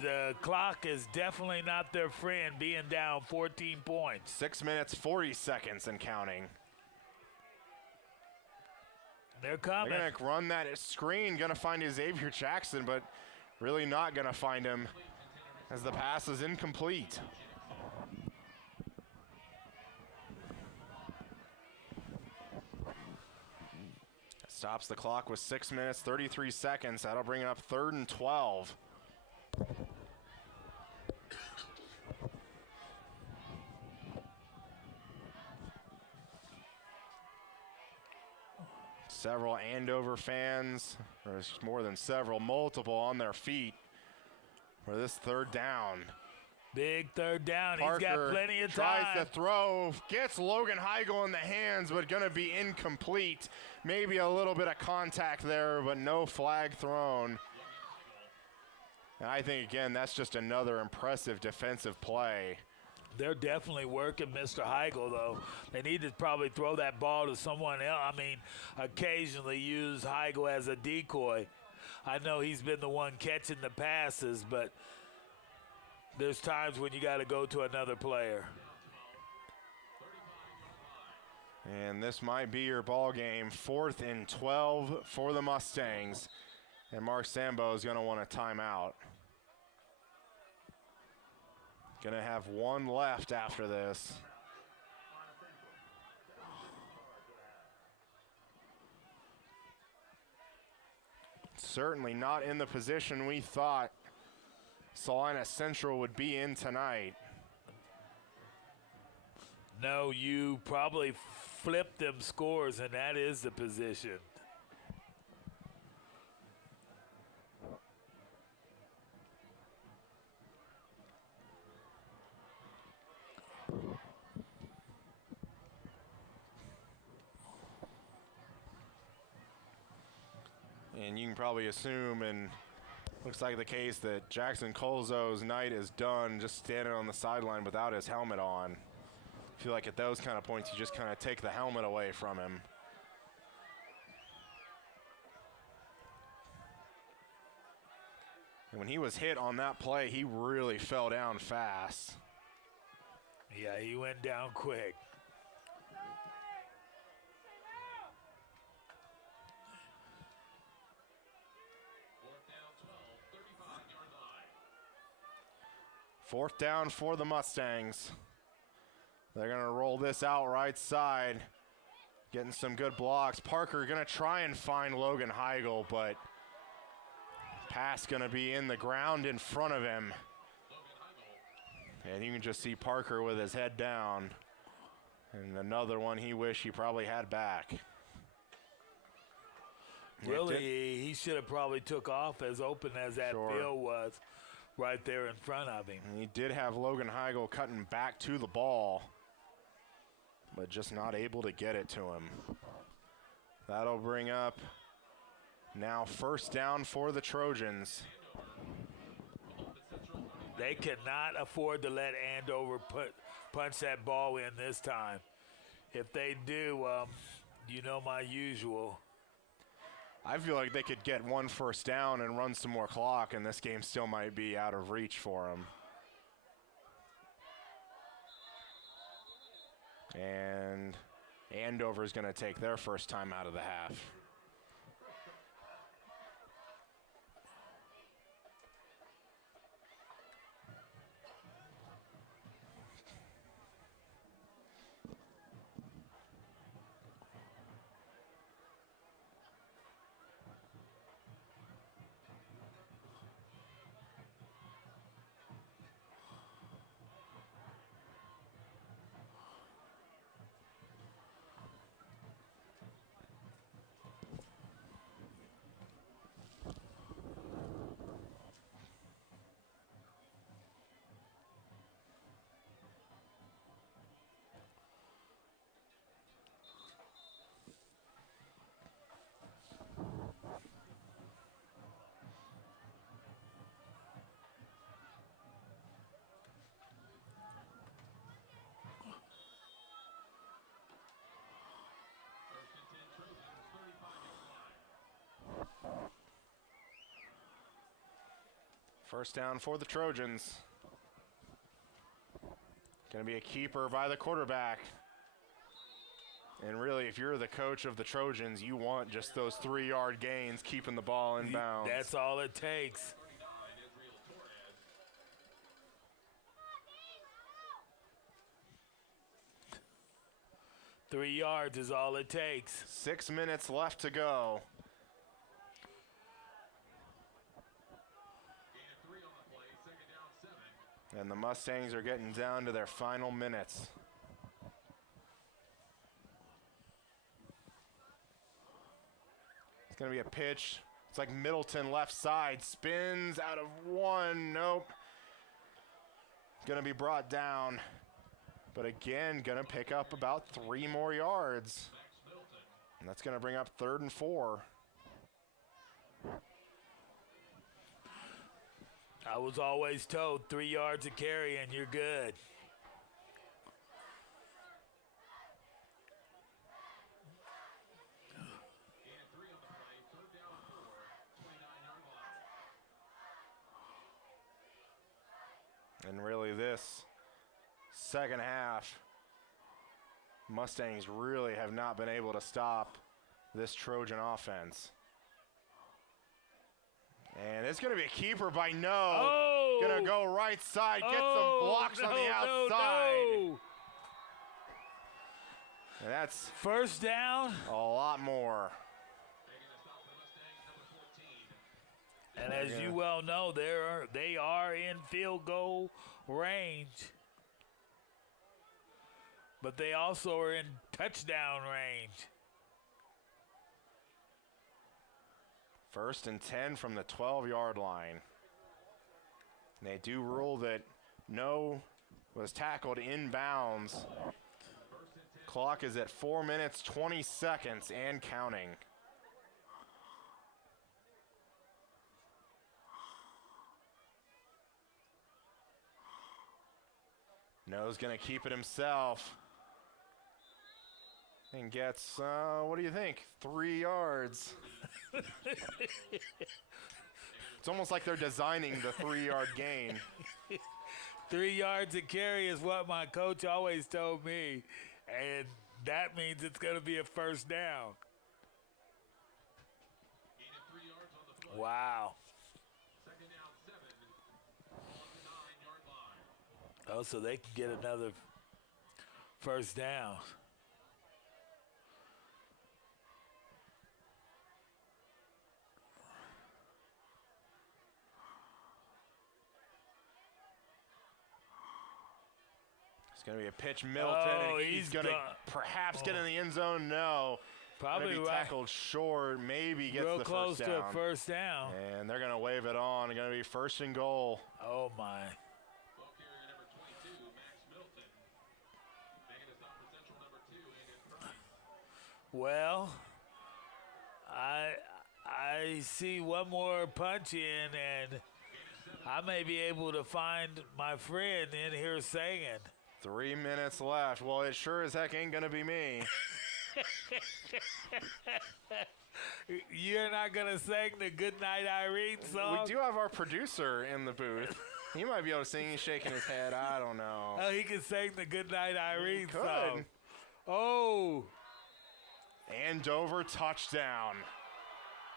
The clock is definitely not their friend, being down 14 points. 6 minutes, 40 seconds and counting. They're coming. They're going to run that screen, going to find Xavier Jackson, but really not going to find him as the pass is incomplete. Stops the clock with 6 minutes, 33 seconds. That'll bring it up 3rd and 12. Several Andover fans, or more than several, multiple on their feet for this 3rd down. Big 3rd down. Parker He's got plenty of time. Tries to throw, gets Logan Heigl in the hands, but going to be incomplete. Maybe a little bit of contact there, but no flag thrown. And I think, again, that's just another impressive defensive play. They're definitely working Mr. Heigl, though. They need to probably throw that ball to someone else. I mean, occasionally use Heigl as a decoy. I know he's been the one catching the passes, but there's times when you got to go to another player. And this might be your ball game. 4th and 12 for the Mustangs. And Mark Sambo is going to want a timeout. Going to have one left after this. Certainly not in the position we thought Salina Central would be in tonight. No, you probably flipped them scores, and that is the position. And you can probably assume, and looks like the case, that Jackson Colzo's night is done just standing on the sideline without his helmet on. I feel like at those kind of points, you just kind of take the helmet away from him. And when he was hit on that play, he really fell down fast. Yeah, he went down quick. Fourth down for the Mustangs. They're going to roll this out right side. Getting some good blocks. Parker going to try and find Logan Heigl, but pass going to be in the ground in front of him. And you can just see Parker with his head down. And another one he wished he probably had back. Really, he should have probably took off as open as that field was right there in front of him. And he did have Logan Heigl cutting back to the ball, but just not able to get it to him. That'll bring up now first down for the Trojans. They cannot afford to let Andover punch that ball in this time. If they do, you know my usual. I feel like they could get one first down and run some more clock, and this game still might be out of reach for them. And Andover's going to take their first time out of the half. First down for the Trojans. Going to be a keeper by the quarterback. And really, if you're the coach of the Trojans, you want just those 3-yard gains, keeping the ball in bounds. That's all it takes. Three yards is all it takes. 6 minutes left to go. And the Mustangs are getting down to their final minutes. It's going to be a pitch. It's like Middleton left side. Spins out of one. Nope. Going to be brought down. But again, going to pick up about 3 more yards. And that's going to bring up 3rd and 4. I was always told 3 yards of carry and you're good. And really this second half, Mustangs really have not been able to stop this Trojan offense. And it's going to be a keeper by No. Oh! Going to go right side, get some blocks on the outside. No. And that's first down. A lot more. And as you well know, they are in field goal range. But they also are in touchdown range. 1st and 10 from the 12-yard line. And they do rule that No was tackled inbounds. Clock is at 4 minutes, 20 seconds and counting. No's going to keep it himself. And gets, what do you think? 3 yards. It's almost like they're designing the 3-yard gain. 3 yards of carry is what my coach always told me. And that means it's going to be a first down. Wow. Oh, so they can get another first down. It's going to be a pitch, Middleton, Oh, and he's going to perhaps get in the end zone. No. Probably gonna be right. tackled short, maybe gets Real the close first down. to a first down. And they're going to wave it on. It's going to be first and goal. Oh, my. Ball carrier number 22, Max Middleton. Making a stop for Central number 2, and in front. Well, I see one more punch in, and I may be able to find my friend in here singing. 3 minutes left. Well, it sure as heck ain't going to be me. You're not going to sing the Good Night Irene song? We do have our producer in the booth. He might be able to sing. He's shaking his head. I don't know. Oh, he can sing the Good Night Irene could. song. Oh. Andover touchdown.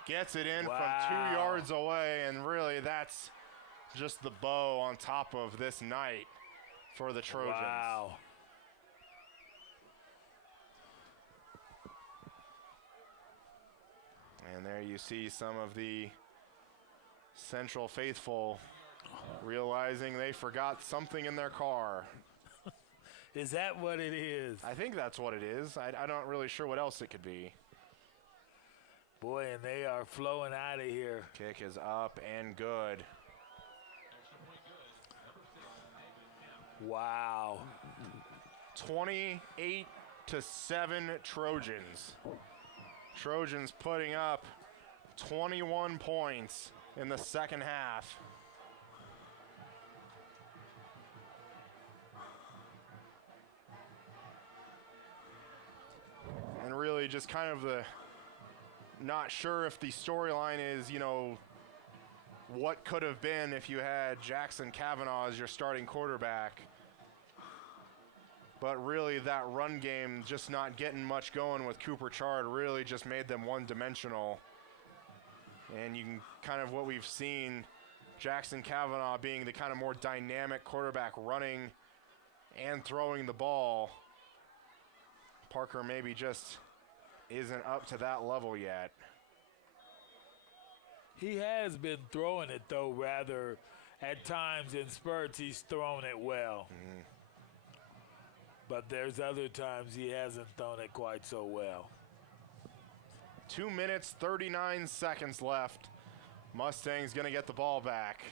Gets it in Wow. from 2 yards away, and really that's just the bow on top of this night for the Trojans. Wow. And there you see some of the Central faithful realizing they forgot something in their car. Is that what it is? I think that's what it is. I'm not really sure what else it could be. Boy, and they are flowing out of here. Kick is up and good. Wow. 28-7 Trojans. Trojans putting up 21 points in the second half. And really just kind of not sure if the storyline is, what could have been if you had Jackson Kavanaugh as your starting quarterback. But really that run game just not getting much going with Cooper Chard really just made them one-dimensional. And you can kind of what we've seen, Jackson Kavanaugh being the kind of more dynamic quarterback running and throwing the ball. Parker maybe just isn't up to that level yet. He has been throwing it, though, rather at times in spurts he's thrown it well. Mm-hmm. But there's other times he hasn't thrown it quite so well. 2 minutes, 39 seconds left. Mustang's going to get the ball back.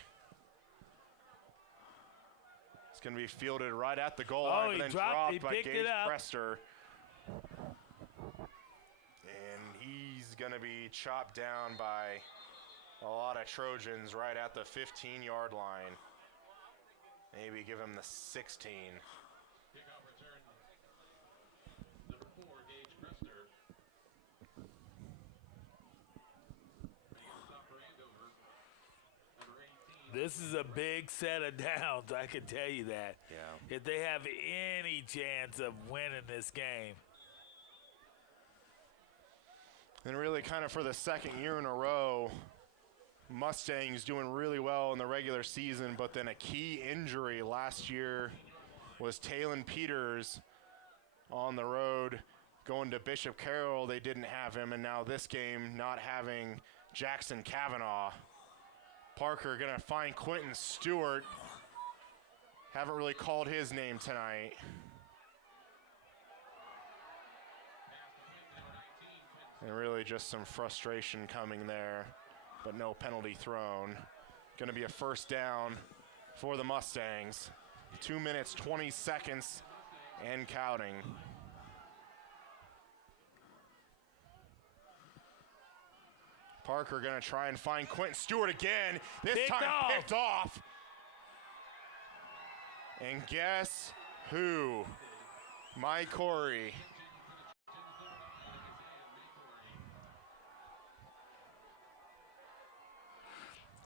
It's going to be fielded right at the goal line, he but then dropped by it Gage up. Prester. And he's going to be chopped down by a lot of Trojans right at the 15-yard line. Maybe give him the 16. Kickoff return. Number 4, Gage Prester. Stop for Andover. Number 18. This is a big set of downs, I can tell you that. Yeah. If they have any chance of winning this game. And really kind of for the second year in a row, Mustangs doing really well in the regular season, but then a key injury last year was Talon Peters on the road going to Bishop Carroll. They didn't have him, and now this game not having Jackson Kavanaugh. Parker going to find Quentin Stewart. Haven't really called his name tonight. And really just some frustration coming there, but no penalty thrown. Going to be a first down for the Mustangs. 2 minutes, 20 seconds, and counting. Parker going to try and find Quentin Stewart again. This time picked off. And guess who? Mike Corey.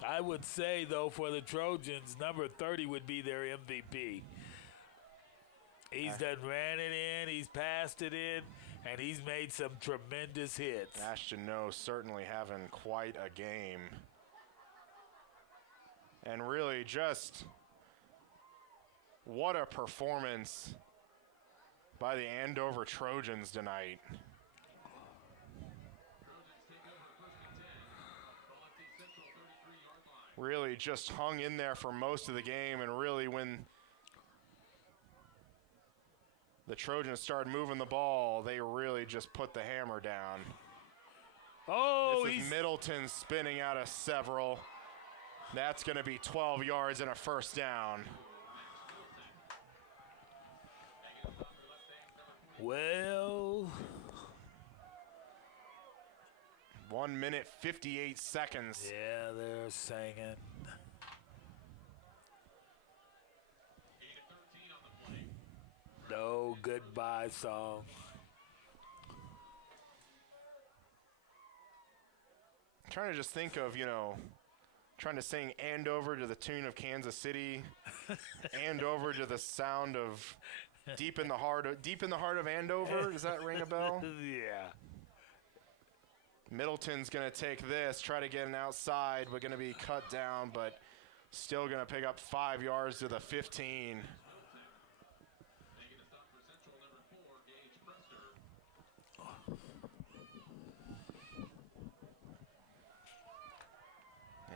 I would say, though, for the Trojans, number 30 would be their MVP. He's done ran it in, he's passed it in, and he's made some tremendous hits. Ashton Noe certainly having quite a game. And really just what a performance by the Andover Trojans tonight. Really just hung in there for most of the game, and really when the Trojans started moving the ball, they really just put the hammer down. Oh, this is Middleton spinning out of several. That's going to be 12 yards and a first down. Well, 1 minute, 58 seconds. Yeah, they're singing. No goodbye song. Trying to just think of, trying to sing Andover to the tune of Kansas City, Andover to the sound of Deep in the Heart of Andover. Does that ring a bell? Yeah. Middleton's going to take this, try to get an outside, but going to be cut down, but still going to pick up 5 yards to the 15.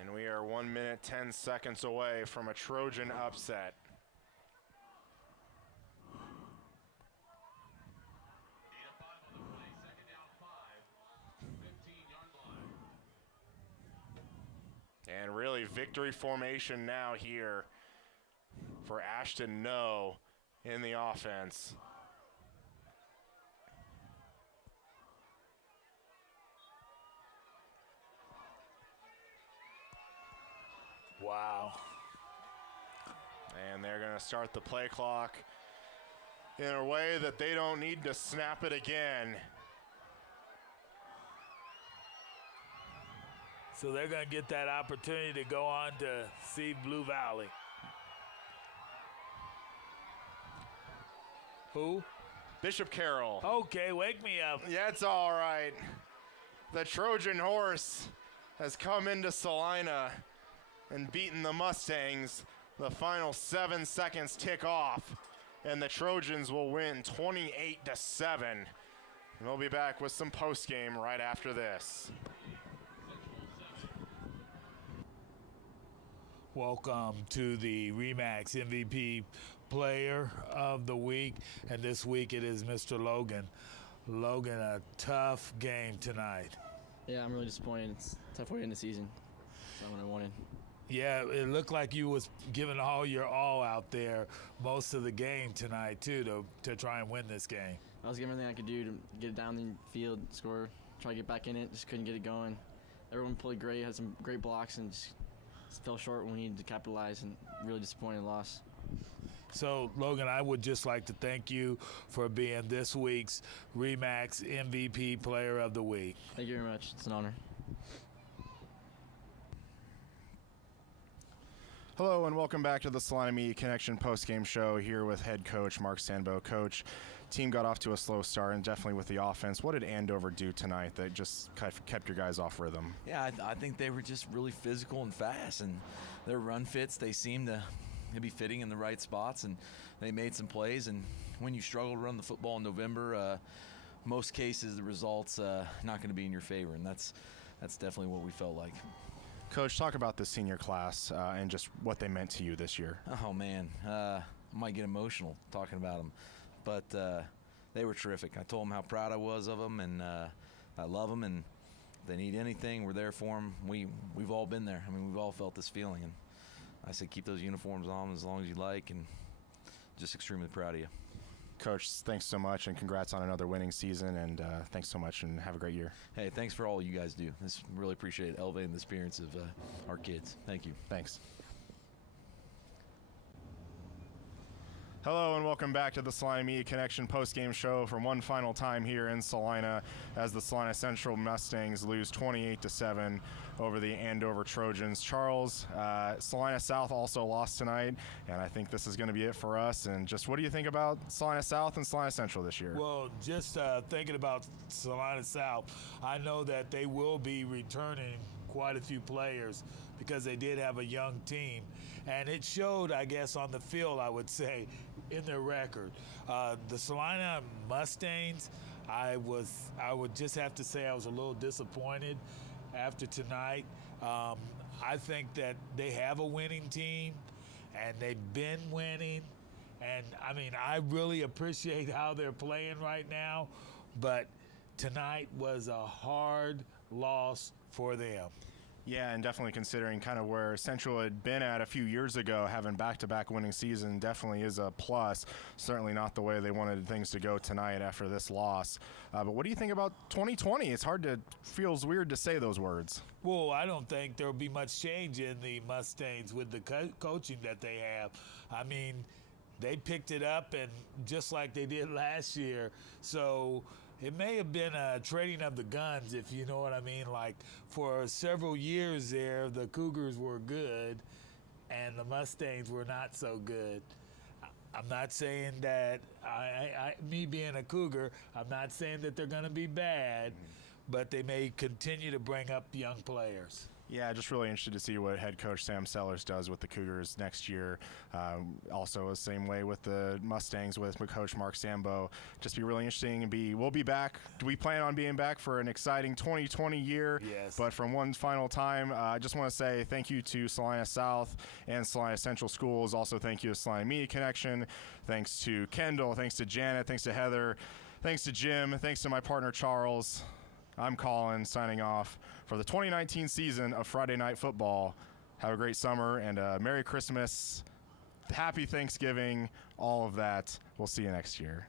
And we are 1 minute, 10 seconds away from a Trojan upset. And really victory formation now here for Ashton No in the offense. Wow. And they're going to start the play clock in a way that they don't need to snap it again. So they're going to get that opportunity to go on to see Blue Valley. Who? Bishop Carroll. Okay, wake me up. Yeah, it's all right. The Trojan horse has come into Salina and beaten the Mustangs. The final 7 seconds tick off, and the Trojans will win 28-7. And we'll be back with some post-game right after this. Welcome to the RE/MAX MVP Player of the Week, and this week it is Mr. Logan. Logan, a tough game tonight. Yeah, I'm really disappointed. It's a tough way in the season. That's not what I wanted. Yeah, it looked like you was giving all your all out there most of the game tonight, too, to try and win this game. I was giving everything I could do to get it down the field, score, try to get back in it. Just couldn't get it going. Everyone played great, had some great blocks, and just fell short when we needed to capitalize, and really disappointed loss. So, Logan, I would just like to thank you for being this week's RE/MAX MVP Player of the Week. Thank you very much. It's an honor. Hello and welcome back to the Salina Media Connection post-game show here with head coach Mark Sandbo. Coach, team got off to a slow start and definitely with the offense. What did Andover do tonight that just kept your guys off rhythm? Yeah, I think they were just really physical and fast, and their run fits, they seemed to be fitting in the right spots, and they made some plays. And when you struggle to run the football in November, most cases the results not going to be in your favor, and that's definitely what we felt like. Coach, talk about the senior class and just what they meant to you this year. Oh, man. I might get emotional talking about them, but they were terrific. I told them how proud I was of them, and I love them, and if they need anything, we're there for them. We've all been there. I mean, we've all felt this feeling, and I said keep those uniforms on as long as you like, and just extremely proud of you. Coach, thanks so much, and congrats on another winning season, and thanks so much, and have a great year. Hey, thanks for all you guys do. This really appreciate elevating the experience of our kids. Thank you. Thanks. Hello and welcome back to the Salina Media Connection post-game show for one final time here in Salina as the Salina Central Mustangs lose 28-7 over the Andover Trojans. Charles, Salina South also lost tonight, and I think this is going to be it for us. And just what do you think about Salina South and Salina Central this year? Well, just thinking about Salina South, I know that they will be returning quite a few players because they did have a young team, and it showed, I guess, on the field, I would say, in their record. The Salina Mustangs, I would just have to say I was a little disappointed after tonight. I think that they have a winning team, and they've been winning, And, I mean, I really appreciate how they're playing right now, but tonight was a hard loss for them. Yeah, and definitely considering kind of where Central had been at a few years ago, having back-to-back winning season definitely is a plus. Certainly not the way they wanted things to go tonight after this loss. But what do you think about 2020? It's feels weird to say those words. Well, I don't think there will be much change in the Mustangs with the coaching that they have. I mean, they picked it up, and just like they did last year. So it may have been a trading of the guns, if you know what I mean. Like, for several years there, the Cougars were good, and the Mustangs were not so good. I'm not saying that, me being a Cougar, I'm not saying that they're going to be bad, but they may continue to bring up young players. Yeah, just really interested to see what head coach Sam Sellers does with the Cougars next year. Also, the same way with the Mustangs with coach Mark Sambo. Just be really interesting. And we'll be back. Do we plan on being back for an exciting 2020 year? Yes. But from one final time, I just want to say thank you to Salina South and Salina Central Schools. Also, thank you to Salina Media Connection. Thanks to Kendall. Thanks to Janet. Thanks to Heather. Thanks to Jim. Thanks to my partner Charles. I'm Colin, signing off for the 2019 season of Friday Night Football. Have a great summer and Merry Christmas, Happy Thanksgiving, all of that. We'll see you next year.